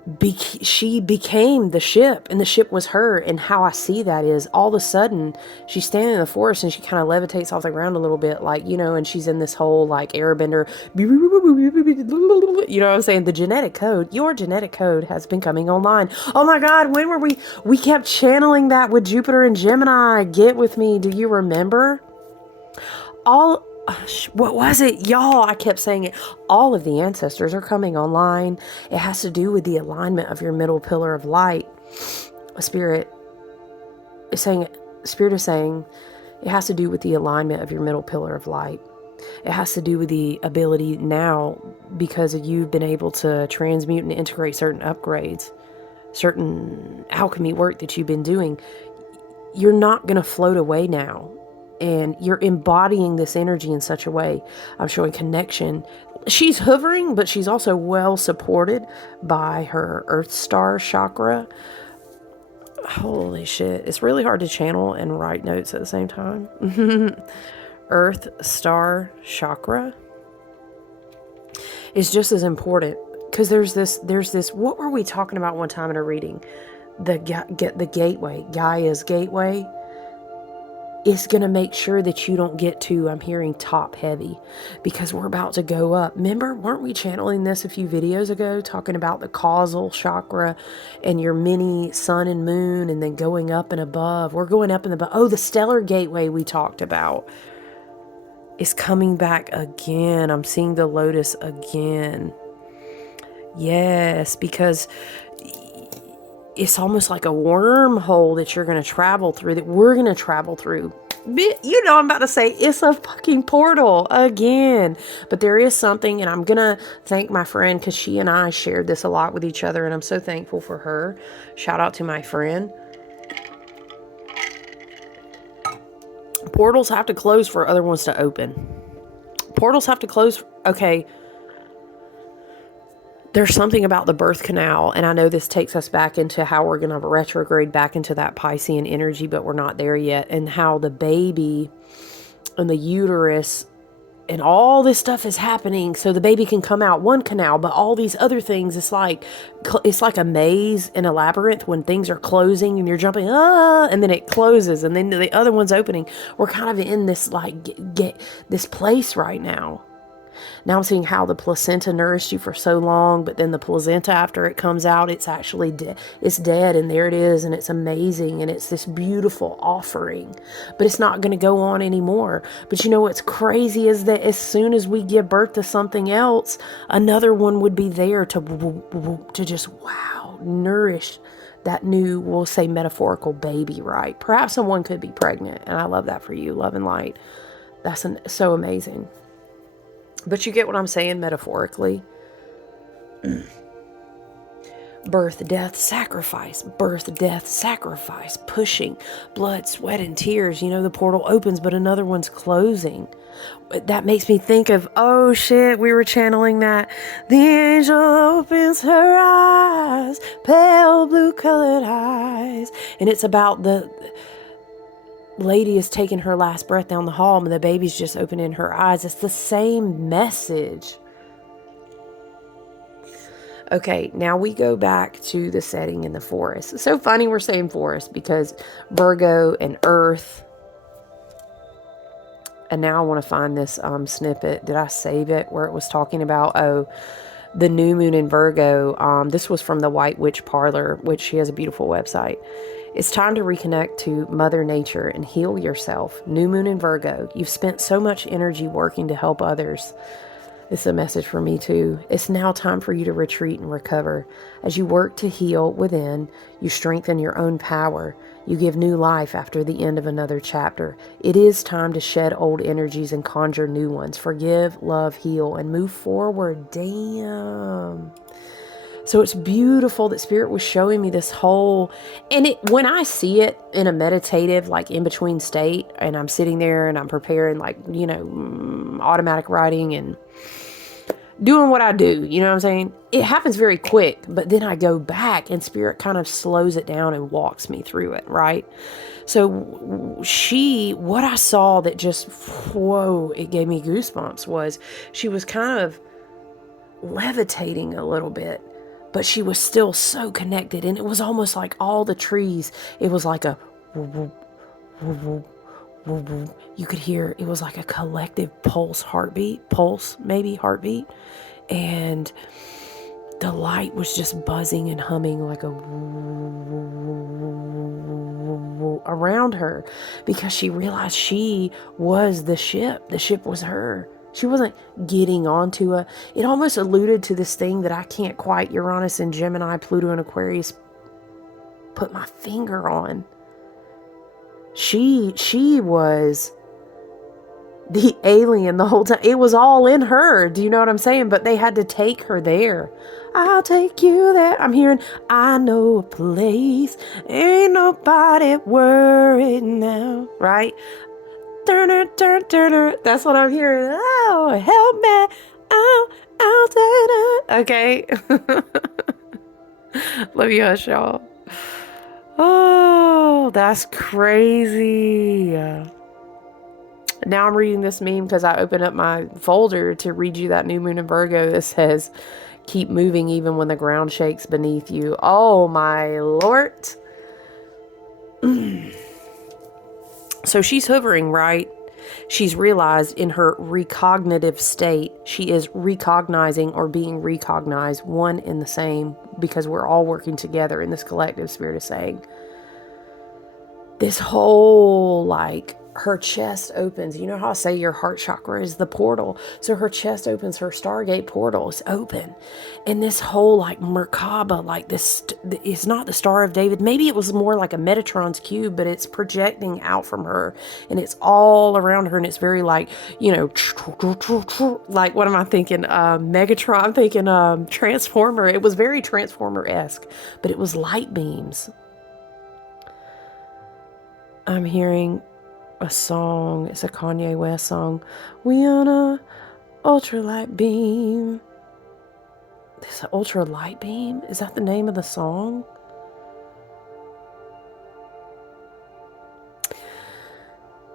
she became the ship, and the ship was her. And how I see that is, all of a sudden she's standing in the forest and she kind of levitates off the ground a little bit, like, and she's in this whole like airbender, you know what I'm saying? The genetic code, your genetic code has been coming online. Oh my God, when were we kept channeling that with Jupiter and Gemini. Get with me. Do you remember? What was it? Y'all, I kept saying it. All of the ancestors are coming online. It has to do with the alignment of your middle pillar of light. Spirit is saying it has to do with the alignment of your middle pillar of light. It has to do with the ability now, because you've been able to transmute and integrate certain upgrades, certain alchemy work that you've been doing. you're not going to float away now. And you're embodying this energy in such a way. I'm showing connection. She's hovering, but she's also well supported by her Earth Star chakra. Holy shit. It's really hard to channel and write notes at the same time. Earth Star chakra is just as important. Because there's this, what were we talking about one time in a reading? The gateway, Gaia's gateway. Is going to make sure that you don't get too, I'm hearing, top heavy, because we're about to go up. Remember, weren't we channeling this a few videos ago, talking about the causal chakra and your mini sun and moon, and then going up and above? We're going up and above. Oh, the stellar gateway we talked about is coming back again. I'm seeing the Lotus again. Yes, because it's almost like a wormhole that you're going to travel through, that we're going to travel through. You know, I'm about to say it's a fucking portal again. But there is something, and I'm going to thank my friend, because she and I shared this a lot with each other, and I'm so thankful for her. Shout out to my friend. Portals have to close for other ones to open. Portals have to close. Okay. There's something about the birth canal, and I know this takes us back into how we're going to retrograde back into that Piscean energy, but we're not there yet, and how the baby and the uterus and all this stuff is happening so the baby can come out one canal, but all these other things, it's like a maze in a labyrinth when things are closing and you're jumping, and then it closes and then the other one's opening. We're kind of in this get this place right now. Now I'm seeing how the placenta nourished you for so long, but then the placenta, after it comes out, it's actually it's dead, and there it is, and it's amazing, and it's this beautiful offering, but it's not going to go on anymore. But you know what's crazy is that as soon as we give birth to something else, another one would be there to just, wow, nourish that new, we'll say, metaphorical baby, right? Perhaps someone could be pregnant, and I love that for you, love and light. That's so amazing. But you get what I'm saying metaphorically. Birth, death, sacrifice. Birth, death, sacrifice. Pushing. Blood, sweat, and tears. You know, the portal opens, but another one's closing. That makes me think of, oh shit, we were channeling that. The angel opens her eyes. Pale blue colored eyes. And it's about the lady is taking her last breath down the hall, and the baby's just opening her eyes. It's the same message. Okay, now we go back to the setting in the forest. It's so funny we're saying forest, because Virgo and Earth. And now I want to find this snippet. Did I save it where it was talking about, the new moon in Virgo? This was from the White Witch Parlor, which she has a beautiful website. It's time to reconnect to Mother Nature and heal yourself. New moon in Virgo. You've spent so much energy working to help others. It's a message for me too. It's now time for you to retreat and recover. As you work to heal within, you strengthen your own power. You give new life after the end of another chapter. It is time to shed old energies and conjure new ones. Forgive, love, heal, and move forward. Damn. So it's beautiful that Spirit was showing me this whole, and when I see it in a meditative, like in between state, and I'm sitting there and I'm preparing, like, you know, automatic writing and doing what I do, you know what I'm saying? It happens very quick, but then I go back and Spirit kind of slows it down and walks me through it, right? So what I saw that just, whoa, it gave me goosebumps, was she was kind of levitating a little bit, but she was still so connected, and it was almost like all the trees, it was like a whoop, whoop, whoop, whoop, whoop. You could hear, it was like a collective heartbeat, and the light was just buzzing and humming like a around her, because she realized she was the ship was her. She wasn't getting onto it almost alluded to this thing that I can't quite, Uranus and Gemini, Pluto and Aquarius, put my finger on. She was the alien the whole time. It was all in her. Do you know what I'm saying? But they had to take her there. I'll take you there. I'm hearing, I know a place. Ain't nobody worried now. Right? Turner, turn, turner. That's what I'm hearing. Oh, help me. I'll take it. Okay. Love you, hush, y'all. Oh, that's crazy. Now I'm reading this meme because I opened up my folder to read you that new moon in Virgo that says, keep moving even when the ground shakes beneath you. Oh, my Lord. So she's hovering, right? She's realized in her recognitive state, she is recognizing or being recognized, one in the same, because we're all working together in this collective, Spirit is saying. This whole, like, her chest opens. You know how I say your heart chakra is the portal? So her chest opens, her Stargate portal is open. And this whole, like, Merkaba, like this, it's not the Star of David. Maybe it was more like a Metatron's cube, but it's projecting out from her. And it's all around her. And it's very, like, you know, like, what am I thinking? Megatron. I'm thinking Transformer. It was very Transformer-esque, but it was light beams. I'm hearing a song. It's a Kanye West song. We on a ultralight beam. This ultralight beam? Is that the name of the song?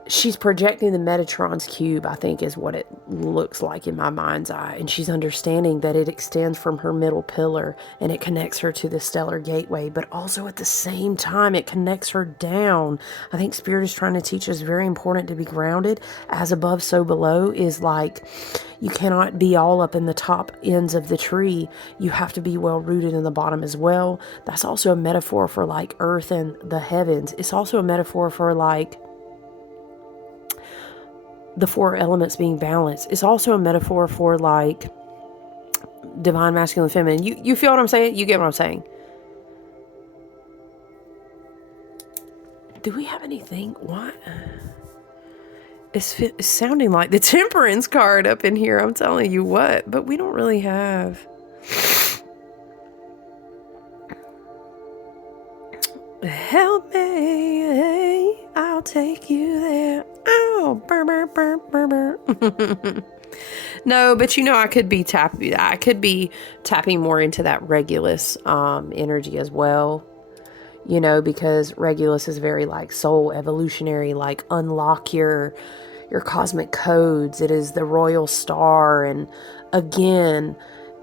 She's projecting the Metatron's cube, I think is what it looks like in my mind's eye. And she's understanding that it extends from her middle pillar and it connects her to the stellar gateway. But also at the same time, it connects her down. I think Spirit is trying to teach us very important to be grounded. As above, so below is like, you cannot be all up in the top ends of the tree. You have to be well rooted in the bottom as well. That's also a metaphor for like earth and the heavens. It's also a metaphor for like the four elements being balanced. It's also a metaphor for like divine masculine feminine. You feel what I'm saying? You get what I'm saying? Do we have anything? What? It's sounding like the temperance card up in here. I'm telling you what, but we don't really have. Help me, I'll take you there. Oh, burr, burr, burr, burr, burr. No, but you know, I could be tapping more into that regulus energy as well. You know, because regulus is very like soul evolutionary, like unlock your cosmic codes. It is the royal star, and again,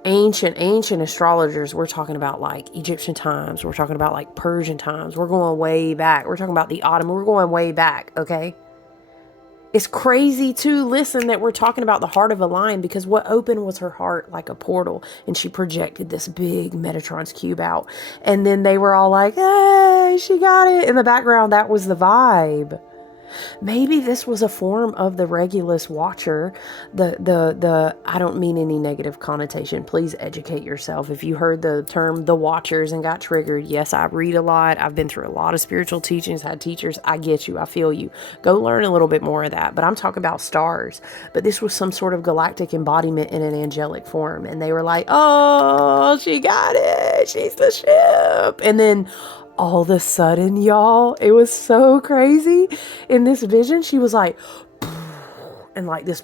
ancient astrologers, we're talking about like Egyptian times, we're talking about like Persian times, we're going way back, we're talking about the Ottoman, we're going way back. Okay, it's crazy to listen that we're talking about the heart of a lion, because what opened was her heart like a portal, and she projected this big Metatron's cube out, and then they were all like, hey, she got it in the background. That was the vibe. Maybe this was a form of the Regulus Watcher. The I don't mean any negative connotation. Please educate yourself. If you heard the term the Watchers and got triggered, yes, I read a lot. I've been through a lot of spiritual teachings, had teachers. I get you. I feel you. Go learn a little bit more of that. But I'm talking about stars. But this was some sort of galactic embodiment in an angelic form. And they were like, oh, she got it. She's the ship. And then all of a sudden, y'all, it was so crazy. In this vision, she was like, and like this,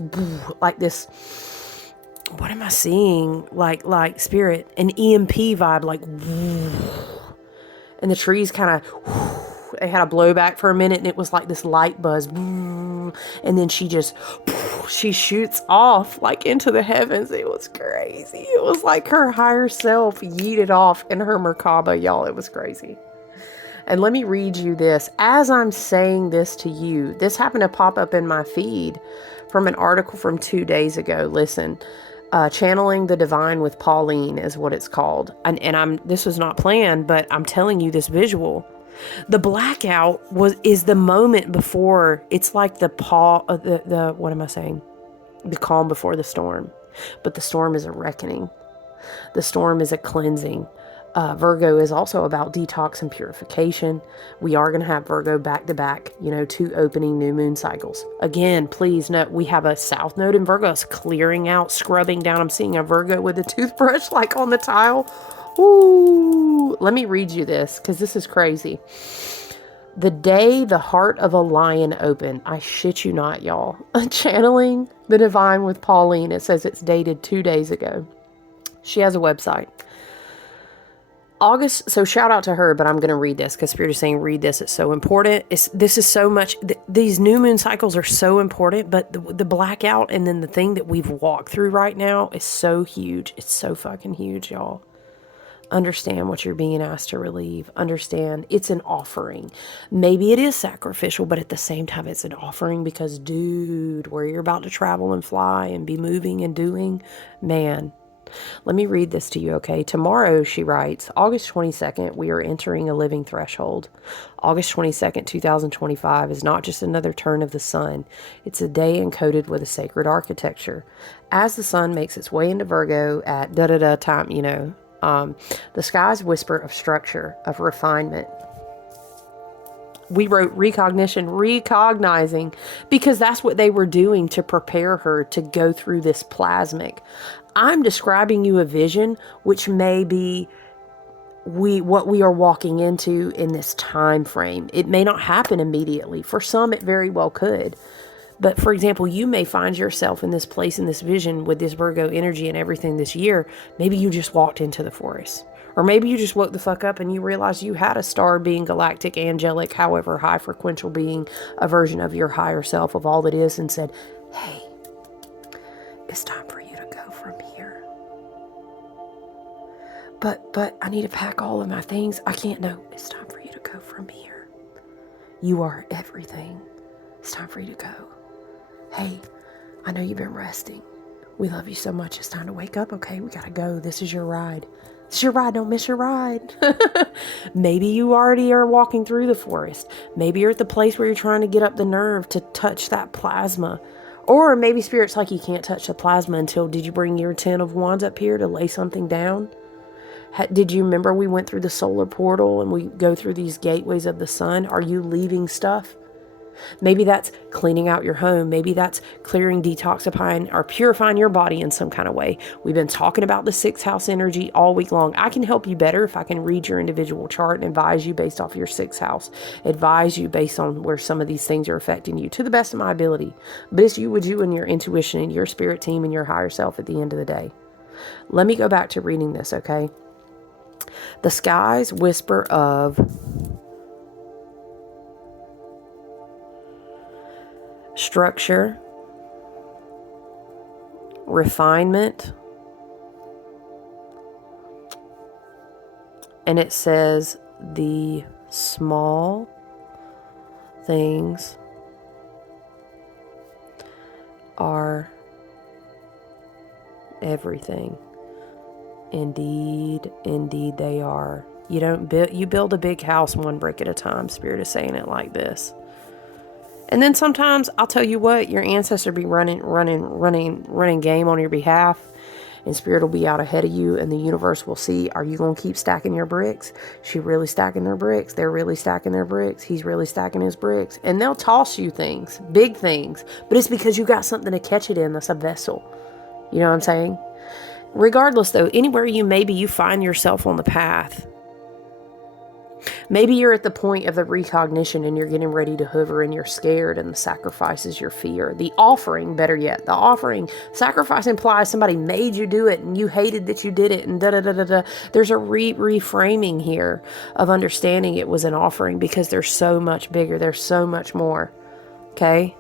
what am I seeing? Like Spirit, an EMP vibe, like, and the trees kind of, they had a blowback for a minute, and it was like this light buzz, and then she shoots off like into the heavens. It was crazy. It was like her higher self yeeted off in her Merkaba, y'all. It was crazy. And let me read you this. As I'm saying this to you, this happened to pop up in my feed from an article from 2 days ago. Listen, Channeling the Divine with Pauline is what it's called. And this was not planned, but I'm telling you this visual. The blackout is the moment before. It's like the what am I saying? The calm before the storm. But the storm is a reckoning. The storm is a cleansing. Virgo is also about detox and purification. We are going to have Virgo back to back, 2 opening new moon cycles. Again, please note, we have a south node in Virgo. It's clearing out, scrubbing down. I'm seeing a Virgo with a toothbrush like on the tile. Ooh, let me read you this because this is crazy. The day the heart of a lion opened, I shit you not, y'all. Channeling the divine with Pauline. It says it's dated 2 days ago. She has a website. August, so shout out to her, but I'm going to read this because Spirit is saying read this. It's so important. This is so much. These new moon cycles are so important, but the blackout and then the thing that we've walked through right now is so huge. It's so fucking huge, y'all. Understand what you're being asked to relieve. Understand it's an offering. Maybe it is sacrificial, but at the same time, it's an offering because, dude, where you're about to travel and fly and be moving and doing, man. Let me read this to you, okay? Tomorrow, she writes, August 22nd, we are entering a living threshold. August 22nd, 2025 is not just another turn of the sun. It's a day encoded with a sacred architecture. As the sun makes its way into Virgo at da-da-da time, the skies whisper of structure, of refinement. We wrote recognizing, because that's what they were doing to prepare her to go through this plasmic. I'm describing you a vision, which may be what we are walking into in this time frame. It may not happen immediately. For some, it very well could. But for example, you may find yourself in this place, in this vision with this Virgo energy and everything this year. Maybe you just walked into the forest. Or maybe you just woke the fuck up and you realized you had a star being, galactic, angelic, however high frequential being, a version of your higher self, of all that is, and said, hey, it's time for you to go from here. But I need to pack all of my things. I can't. No, it's time for you to go from here. You are everything. It's time for you to go. Hey, I know you've been resting. We love you so much. It's time to wake up. Okay, we gotta go. This is your ride. It's your ride. Don't miss your ride. Maybe you already are walking through the forest. Maybe you're at the place where you're trying to get up the nerve to touch that plasma. Or maybe Spirit's like, you can't touch the plasma until, did you bring your 10 of wands up here to lay something down? Did you remember we went through the solar portal and we go through these gateways of the sun? Are you leaving stuff? Maybe that's cleaning out your home. Maybe that's clearing, detoxifying, or purifying your body in some kind of way. We've been talking about the 6th house energy all week long. I can help you better if I can read your individual chart and advise you based off your 6th house. Advise you based on where some of these things are affecting you to the best of my ability. But it's you with you and your intuition and your spirit team and your higher self at the end of the day. Let me go back to reading this, okay? The skies whisper of structure, refinement, and it says the small things are everything. Indeed, indeed they are. You build a big house one brick at a time. Spirit is saying it like this. And then sometimes, I'll tell you what, your ancestor be running game on your behalf, and Spirit will be out ahead of you, and the universe will see, are you going to keep stacking your bricks? She really stacking their bricks. They're really stacking their bricks. He's really stacking his bricks. And they'll toss you things, big things, but it's because you got something to catch it in. That's a vessel. You know what I'm saying? Regardless, though, anywhere you find yourself on the path, maybe you're at the point of the recognition and you're getting ready to hover and you're scared and the sacrifice is your fear. The offering, better yet, the offering. Sacrifice implies somebody made you do it and you hated that you did it and da-da-da-da-da. There's a reframing here of understanding it was an offering because there's so much bigger. There's so much more. Okay?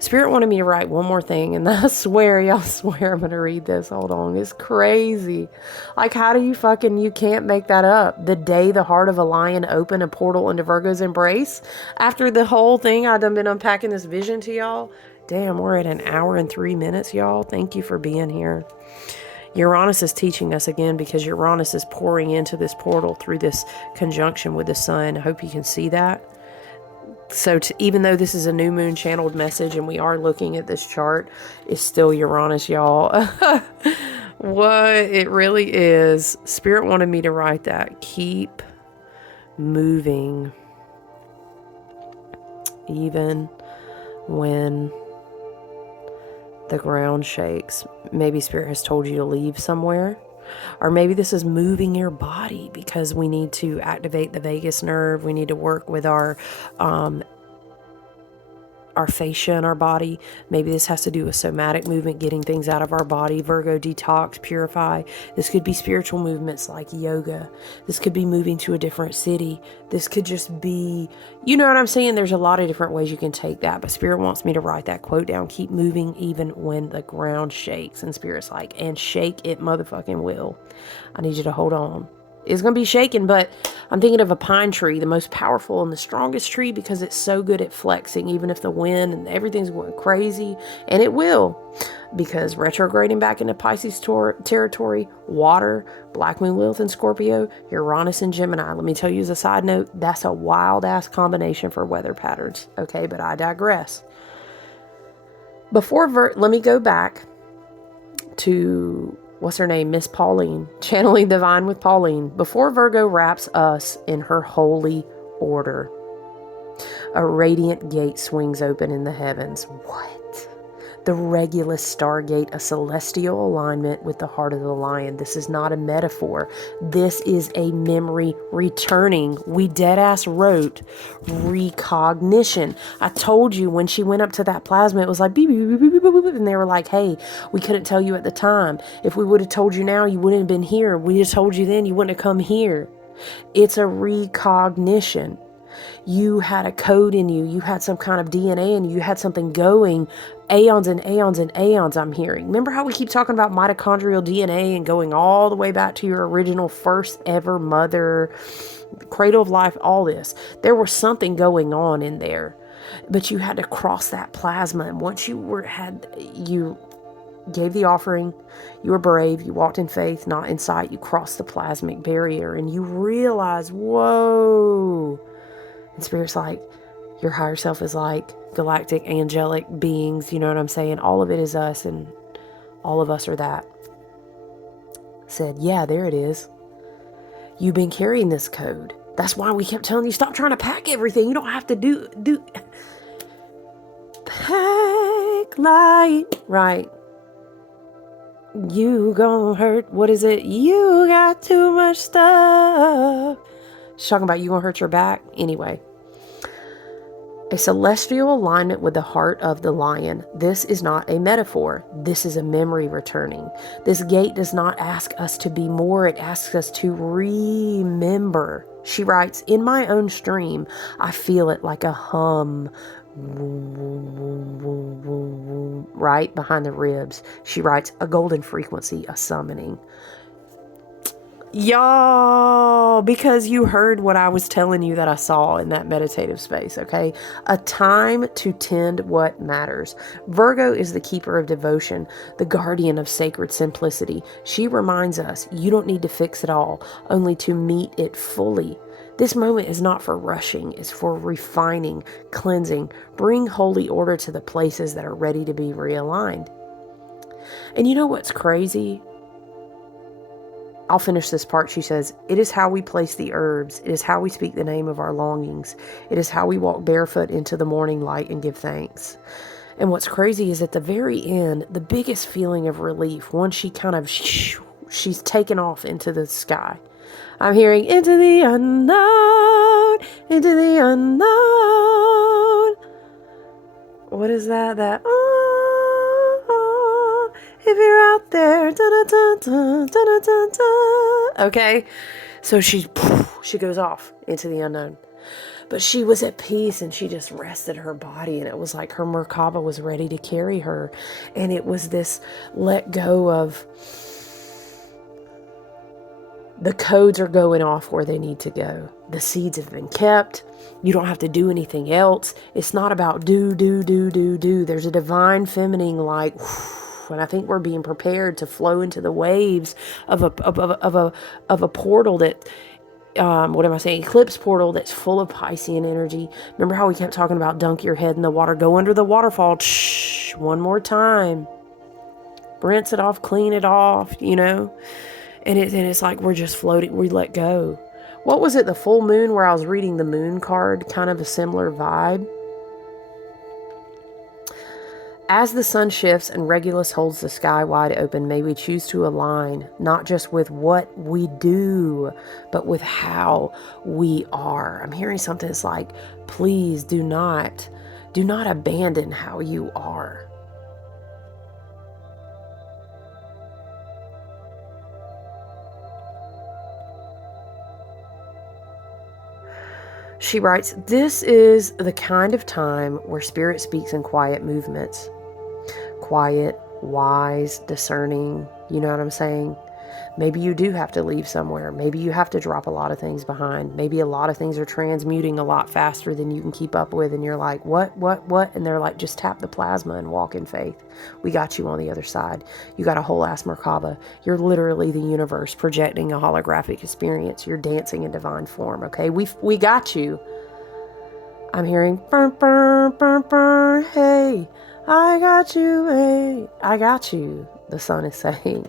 Spirit wanted me to write one more thing, and I swear, y'all swear I'm going to read this. Hold on. It's crazy. Like, how do you can't make that up. The day the heart of a lion opened, a portal into Virgo's embrace. After the whole thing, I've been unpacking this vision to y'all. Damn, we're at an hour and 3 minutes, y'all. Thank you for being here. Uranus is teaching us again because Uranus is pouring into this portal through this conjunction with the sun. I hope you can see that. So even though this is a new moon channeled message and we are looking at this chart, it's still Uranus, y'all. What it really is, Spirit wanted me to write that. Keep moving, even when the ground shakes. Maybe Spirit has told you to leave somewhere. Or maybe this is moving your body because we need to activate the vagus nerve. We need to work with our fascia in our body. Maybe this has to do with somatic movement, getting things out of our body. Virgo, detox, purify. This could be spiritual movements like yoga. This could be moving to a different city. This could just be, you know what I'm saying? There's a lot of different ways you can take that, but Spirit wants me to write that quote down. Keep moving even when the ground shakes. And Spirit's like, and shake it motherfucking will. I need you to hold on. It's going to be shaken, but I'm thinking of a pine tree, the most powerful and the strongest tree, because it's so good at flexing, even if the wind and everything's going crazy. And it will, because retrograding back into Pisces territory, water, Black Moon, Lilith, and Scorpio, Uranus and Gemini. Let me tell you as a side note, that's a wild-ass combination for weather patterns. Okay, but I digress. Let me go back to... what's her name? Miss Pauline. Channeling Divine with Pauline. Before Virgo wraps us in her holy order, a radiant gate swings open in the heavens. What? The regulus stargate, a celestial alignment with the heart of the lion. This is not a metaphor. This is a memory returning. We deadass wrote recognition. I told you when she went up to that plasma, it was like beep, beep, beep, beep, beep, beep, beep, and they were like, hey, we couldn't tell you at the time. If we would have told you now, you wouldn't have been here. We just told you then, you wouldn't have come here. It's a recognition. You had a code in you. You had some kind of DNA in you. You had something going aeons and aeons and aeons, I'm hearing. Remember how we keep talking about mitochondrial DNA and going all the way back to your original first ever mother, cradle of life, all this. There was something going on in there, but you had to cross that plasma. And once you gave the offering, you were brave, you walked in faith, not in sight, you crossed the plasmic barrier and you realize, whoa. And Spirit's like, your higher self is like galactic, angelic beings, you know what I'm saying? All of it is us, and all of us are that. Said, yeah, there it is. You've been carrying this code. That's why we kept telling you, stop trying to pack everything. You don't have to do pack light, right? You gon' hurt, what is it? You got too much stuff. She's talking about you gonna hurt your back. Anyway. A celestial alignment with the heart of the lion. This is not a metaphor. This is a memory returning. This gate does not ask us to be more. It asks us to remember. She writes, in my own stream, I feel it like a hum. Right behind the ribs. She writes, a golden frequency, a summoning. Y'all, because you heard what I was telling you that I saw in that meditative space, okay? A time to tend what matters. Virgo is the keeper of devotion, the guardian of sacred simplicity. She reminds us, you don't need to fix it all, only to meet it fully. This moment is not for rushing, it's for refining, cleansing. Bring holy order to the places that are ready to be realigned. And you know what's crazy? I'll finish this part. She says, it is how we place the herbs. It is how we speak the name of our longings. It is how we walk barefoot into the morning light and give thanks. And what's crazy is at the very end, the biggest feeling of relief, once she kind of, she's taken off into the sky. I'm hearing into the unknown, into the unknown. What is that? If you're out there, okay, so she goes off into the unknown, but she was at peace and she just rested her body, and it was like her Merkaba was ready to carry her, and it was this let go of the codes are going off where they need to go. The seeds have been kept. You don't have to do anything else. It's not about do. There's a divine feminine like. And I think we're being prepared to flow into the waves of a portal that, eclipse portal that's full of Piscean energy. Remember how we kept talking about dunk your head in the water, go under the waterfall. One more time. rinse it off, clean it off, you know? And it's like we're just floating, we let go. What was it, the full moon, where I was reading the moon card, kind of a similar vibe? As the sun shifts and Regulus holds the sky wide open, may we choose to align not just with what we do, but with how we are. I'm hearing something that's like, please do not abandon how you are. She writes, this is the kind of time where spirit speaks in quiet movements. Quiet, wise, discerning, you know what I'm saying? Maybe you do have to leave somewhere. Maybe you have to drop a lot of things behind. Maybe a lot of things are transmuting a lot faster than you can keep up with. And you're like, what? And they're like, just tap the plasma and walk in faith. We got you on the other side. You got a whole ass Merkaba. You're literally the universe projecting a holographic experience. You're dancing in divine form, okay? We got you. I'm hearing, burr, burr, burr, burr, hey, I got you, hey, I got you, the sun is saying.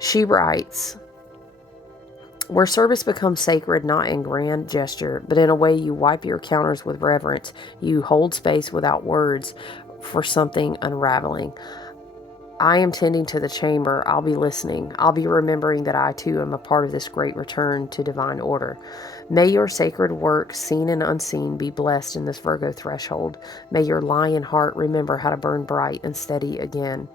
She writes, where service becomes sacred, not in grand gesture, but in a way you wipe your counters with reverence. You hold space without words for something unraveling. I am tending to the chamber. I'll be listening. I'll be remembering that I too am a part of this great return to divine order. May your sacred work, seen and unseen, be blessed in this Virgo threshold. May your lion heart remember how to burn bright and steady again.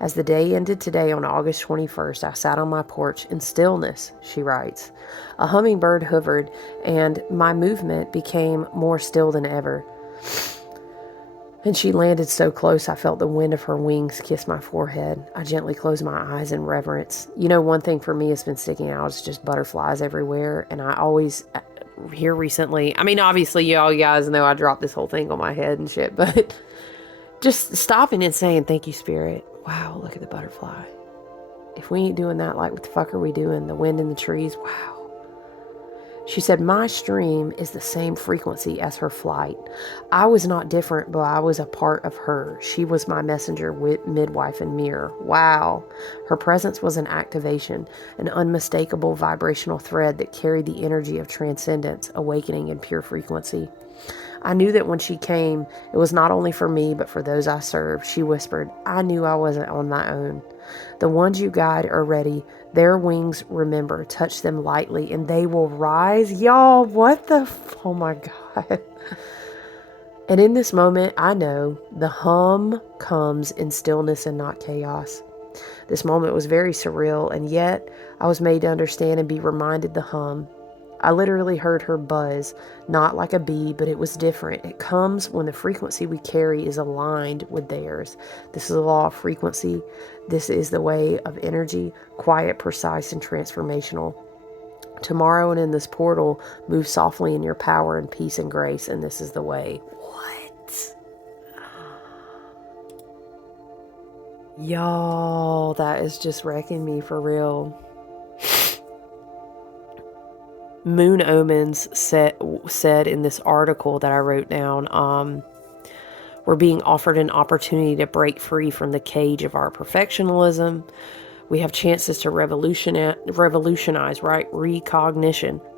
As the day ended today on August 21st, I sat on my porch in stillness, she writes. A hummingbird hovered, and my movement became more still than ever. And she landed so close, I felt the wind of her wings kiss my forehead. I gently closed my eyes in reverence. You know, one thing for me has been sticking out is just butterflies everywhere. And I always, here recently, I mean, obviously, you guys know I dropped this whole thing on my head and shit, but just stopping and saying, thank you, Spirit. Wow, look at the butterfly. If we ain't doing that, like, what the fuck are we doing? The wind in the trees, wow. She said, my stream is the same frequency as her flight. I was not different, but I was a part of her. She was my messenger, midwife, and mirror. Wow. Her presence was an activation, an unmistakable vibrational thread that carried the energy of transcendence, awakening, and pure frequency. I knew that when she came, it was not only for me, but for those I served. She whispered, I knew I wasn't on my own. The ones you guide are ready. Their wings, remember, touch them lightly and they will rise. Y'all, what the, oh my God. And in this moment, I know the hum comes in stillness and not chaos. This moment was very surreal, and yet I was made to understand and be reminded the hum. I literally heard her buzz, not like a bee, but it was different. It comes when the frequency we carry is aligned with theirs. This is the law of frequency. This is the way of energy, quiet, precise, and transformational. Tomorrow and in this portal, move softly in your power and peace and grace, and this is the way. What? Y'all, that is just wrecking me for real. Moon Omens said in this article that I wrote down, we're being offered an opportunity to break free from the cage of our perfectionism. We have chances to revolutionize, right?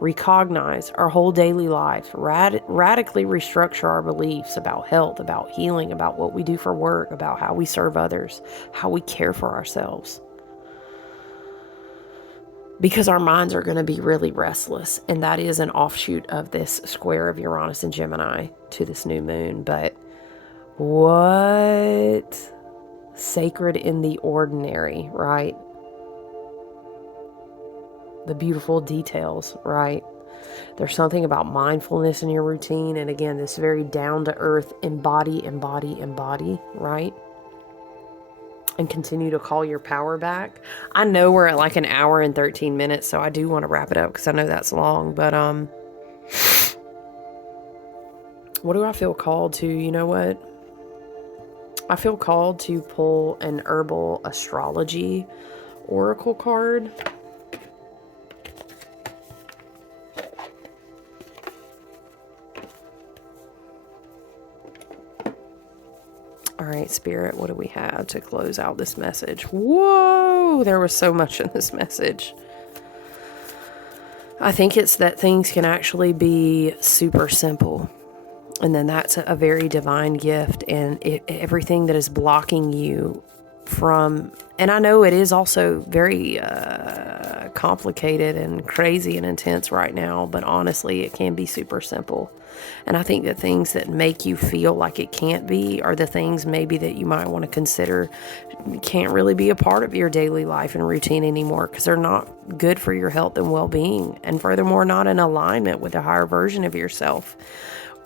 Recognize our whole daily life, radically restructure our beliefs about health, about healing, about what we do for work, about how we serve others, how we care for ourselves. Because our minds are going to be really restless. And that is an offshoot of this square of Uranus and Gemini to this new moon. But what? Sacred in the ordinary, right? The beautiful details, right? There's something about mindfulness in your routine. And again, this very down to earth, embody, right? And continue to call your power back. I know we're at like an hour and 13 minutes, so I do want to wrap it up because I know that's long. But what do I feel called to? You know what? I feel called to pull an herbal astrology oracle card. All right, Spirit, what do we have to close out this message? Whoa, there was so much in this message. I think it's that things can actually be super simple. And then that's a very divine gift. And everything that is blocking you from, and I know it is also very complicated and crazy and intense right now, but honestly, it can be super simple. And I think that things that make you feel like it can't be are the things maybe that you might want to consider can't really be a part of your daily life and routine anymore, because they're not good for your health and well-being, and furthermore, not in alignment with a higher version of yourself.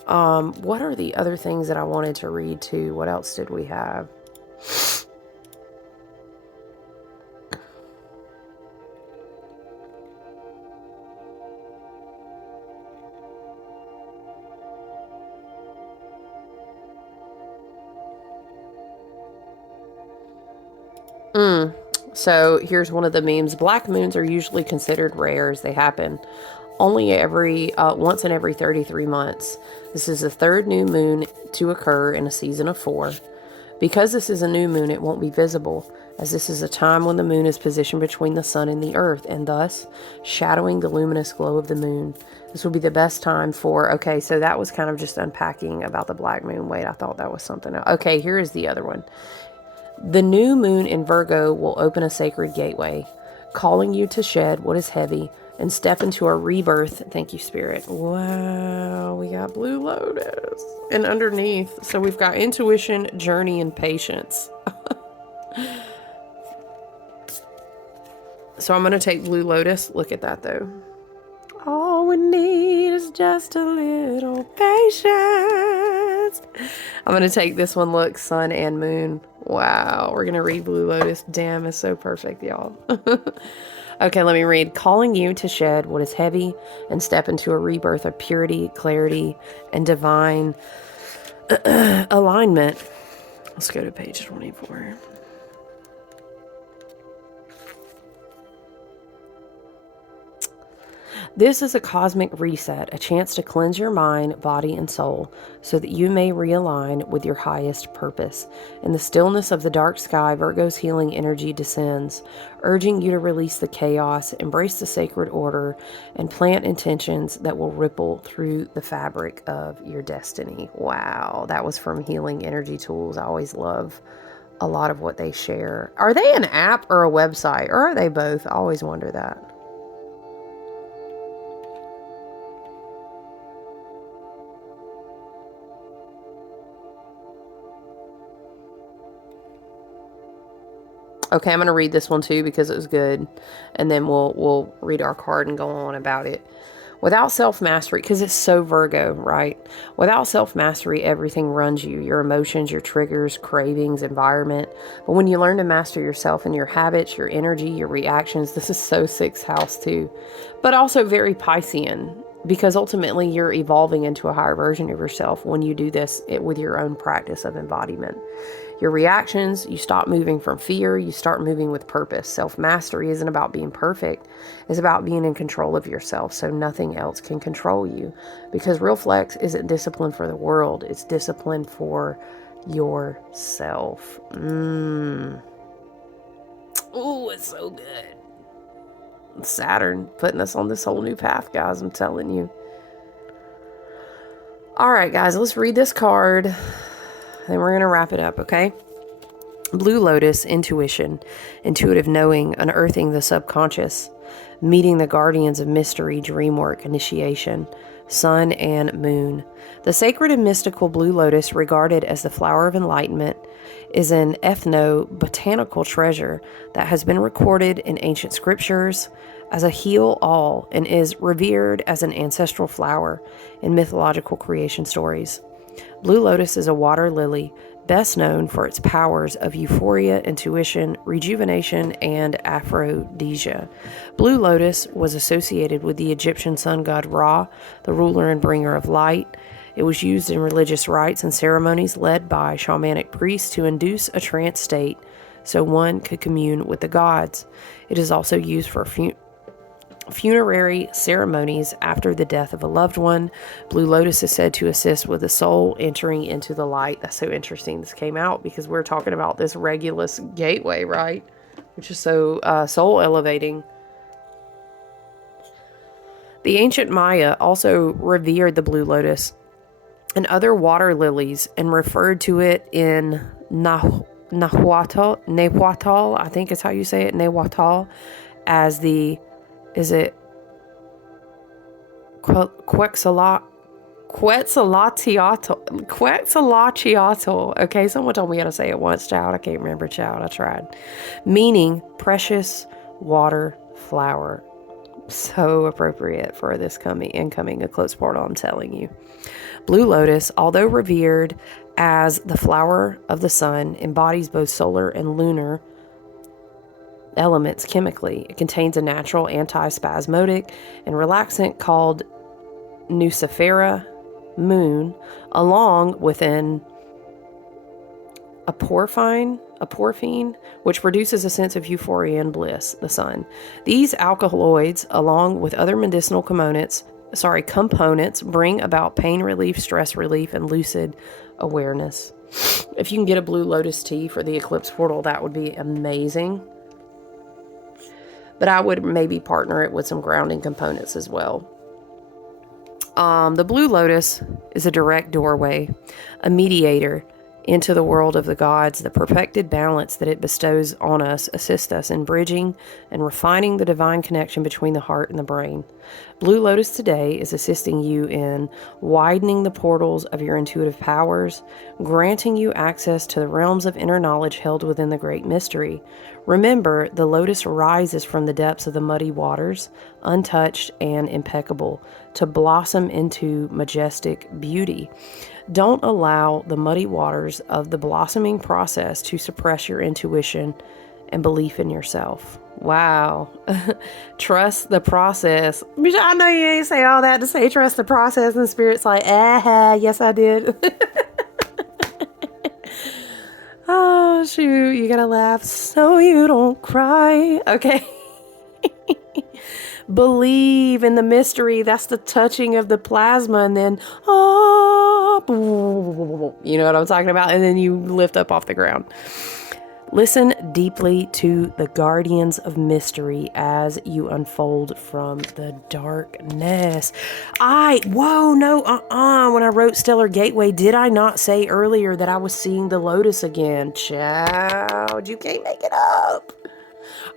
What are the other things that I wanted to read too? What else did we have? So here's one of the memes. Black moons are usually considered rare as they happen only once in every 33 months. This is the third new moon to occur in a season of 4. Because this is a new moon, it won't be visible, as this is a time when the moon is positioned between the sun and the earth, and thus shadowing the luminous glow of the moon. This will be the best time for, okay, so that was kind of just unpacking about the black moon. Wait, I thought that was something else. Okay, here is the other one. The new moon in Virgo will open a sacred gateway, calling you to shed what is heavy and step into a rebirth. Thank you, Spirit. Wow, we got Blue Lotus. And underneath, so we've got intuition, journey, and patience. So I'm going to take Blue Lotus. Look at that, though. All we need is just a little patience. I'm going to take this one, look, sun and moon. Wow, we're going to read Blue Lotus. Damn, it's so perfect, y'all. Okay, let me read. Calling you to shed what is heavy and step into a rebirth of purity, clarity, and divine alignment. Let's go to page 24. This is a cosmic reset, a chance to cleanse your mind, body, and soul so that you may realign with your highest purpose. In the stillness of the dark sky, Virgo's healing energy descends, urging you to release the chaos, embrace the sacred order, and plant intentions that will ripple through the fabric of your destiny. Wow, that was from Healing Energy Tools. I always love a lot of what they share. Are they an app or a website, or are they both? I always wonder that. Okay, I'm going to read this one too because it was good. And then we'll read our card and go on about it. Without self-mastery, because it's so Virgo, right? Without self-mastery, everything runs you. Your emotions, your triggers, cravings, environment. But when you learn to master yourself and your habits, your energy, your reactions, this is so 6th house too. But also very Piscean, because ultimately you're evolving into a higher version of yourself when you do this with your own practice of embodiment. Your reactions, you stop moving from fear, you start moving with purpose. Self-mastery isn't about being perfect. It's about being in control of yourself so nothing else can control you. Because real flex isn't discipline for the world. It's discipline for yourself. Ooh, it's so good. Saturn putting us on this whole new path, guys. I'm telling you. All right, guys, let's read this card. Then we're going to wrap it up, okay? Blue Lotus, intuition, intuitive knowing, unearthing the subconscious, meeting the guardians of mystery, dream work, initiation, sun and moon. The sacred and mystical Blue Lotus, regarded as the flower of enlightenment, is an ethno-botanical treasure that has been recorded in ancient scriptures as a heal-all and is revered as an ancestral flower in mythological creation stories. Blue Lotus is a water lily, best known for its powers of euphoria, intuition, rejuvenation, and aphrodisia. Blue Lotus was associated with the Egyptian sun god Ra, the ruler and bringer of light. It was used in religious rites and ceremonies led by shamanic priests to induce a trance state so one could commune with the gods. It is also used for funerary ceremonies after the death of a loved one. Blue Lotus is said to assist with the soul entering into the light. That's so interesting. This came out because we're talking about this regulus gateway, right? Which is so soul elevating. The ancient Maya also revered the blue lotus and other water lilies and referred to it in Nahuatl, I think is how you say it, Nahuatl, as the, is it Quetzalcoatl. Okay, someone told me how to say it once, child. I can't remember, child. I tried. Meaning precious water flower. So appropriate for this incoming eclipse portal, I'm telling you. Blue Lotus, although revered as the flower of the sun, embodies both solar and lunar elements chemically. It contains a natural antispasmodic and relaxant called Nucifera moon, along with an aporphine, which produces a sense of euphoria and bliss, the sun. These alkaloids, along with other medicinal components, bring about pain relief, stress relief, and lucid awareness. If you can get a blue lotus tea for the eclipse portal, that would be amazing. But I would maybe partner it with some grounding components as well. The blue lotus is a direct doorway, a mediator into the world of the gods. The perfected balance that it bestows on us assists us in bridging and refining the divine connection between the heart and the brain. Blue Lotus today is assisting you in widening the portals of your intuitive powers, granting you access to the realms of inner knowledge held within the great mystery. Remember, the lotus rises from the depths of the muddy waters, untouched and impeccable, to blossom into majestic beauty. Don't allow the muddy waters of the blossoming process to suppress your intuition and belief in yourself. Wow. Trust the process. I know you ain't say all that to say trust the process, and Spirit's like, yes I did. Oh, shoot, you gotta laugh so you don't cry. Okay. Believe in the mystery. That's the touching of the plasma, and then, you know what I'm talking about? And then you lift up off the ground. Listen deeply to the guardians of mystery as you unfold from the darkness. When I wrote Stellar Gateway, did I not say earlier that I was seeing the Lotus again? Child, you can't make it up.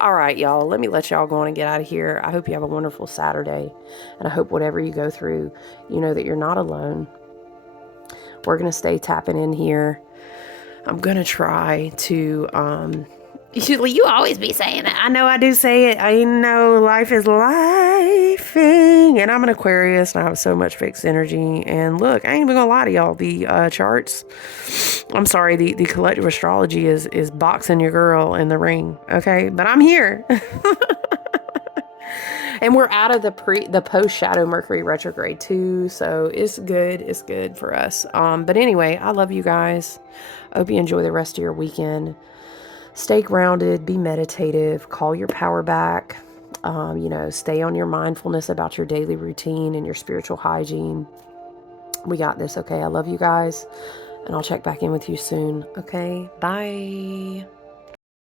All right, y'all, let me let y'all go on and get out of here. I hope you have a wonderful Saturday, and I hope whatever you go through, you know that you're not alone. We're going to stay tapping in here. I'm going to try to, you always be saying that. I know I do say it. I know life is lifing, and I'm an Aquarius, and I have so much fixed energy. And look, I ain't even going to lie to y'all. The charts, I'm sorry, the collective astrology is boxing your girl in the ring. Okay. But I'm here. And we're out of the post shadow Mercury retrograde too. So it's good. It's good for us. But anyway, I love you guys. I hope you enjoy the rest of your weekend. Stay grounded, be meditative, call your power back. Stay on your mindfulness about your daily routine and your spiritual hygiene. We got this. Okay. I love you guys, and I'll check back in with you soon. Okay. Bye.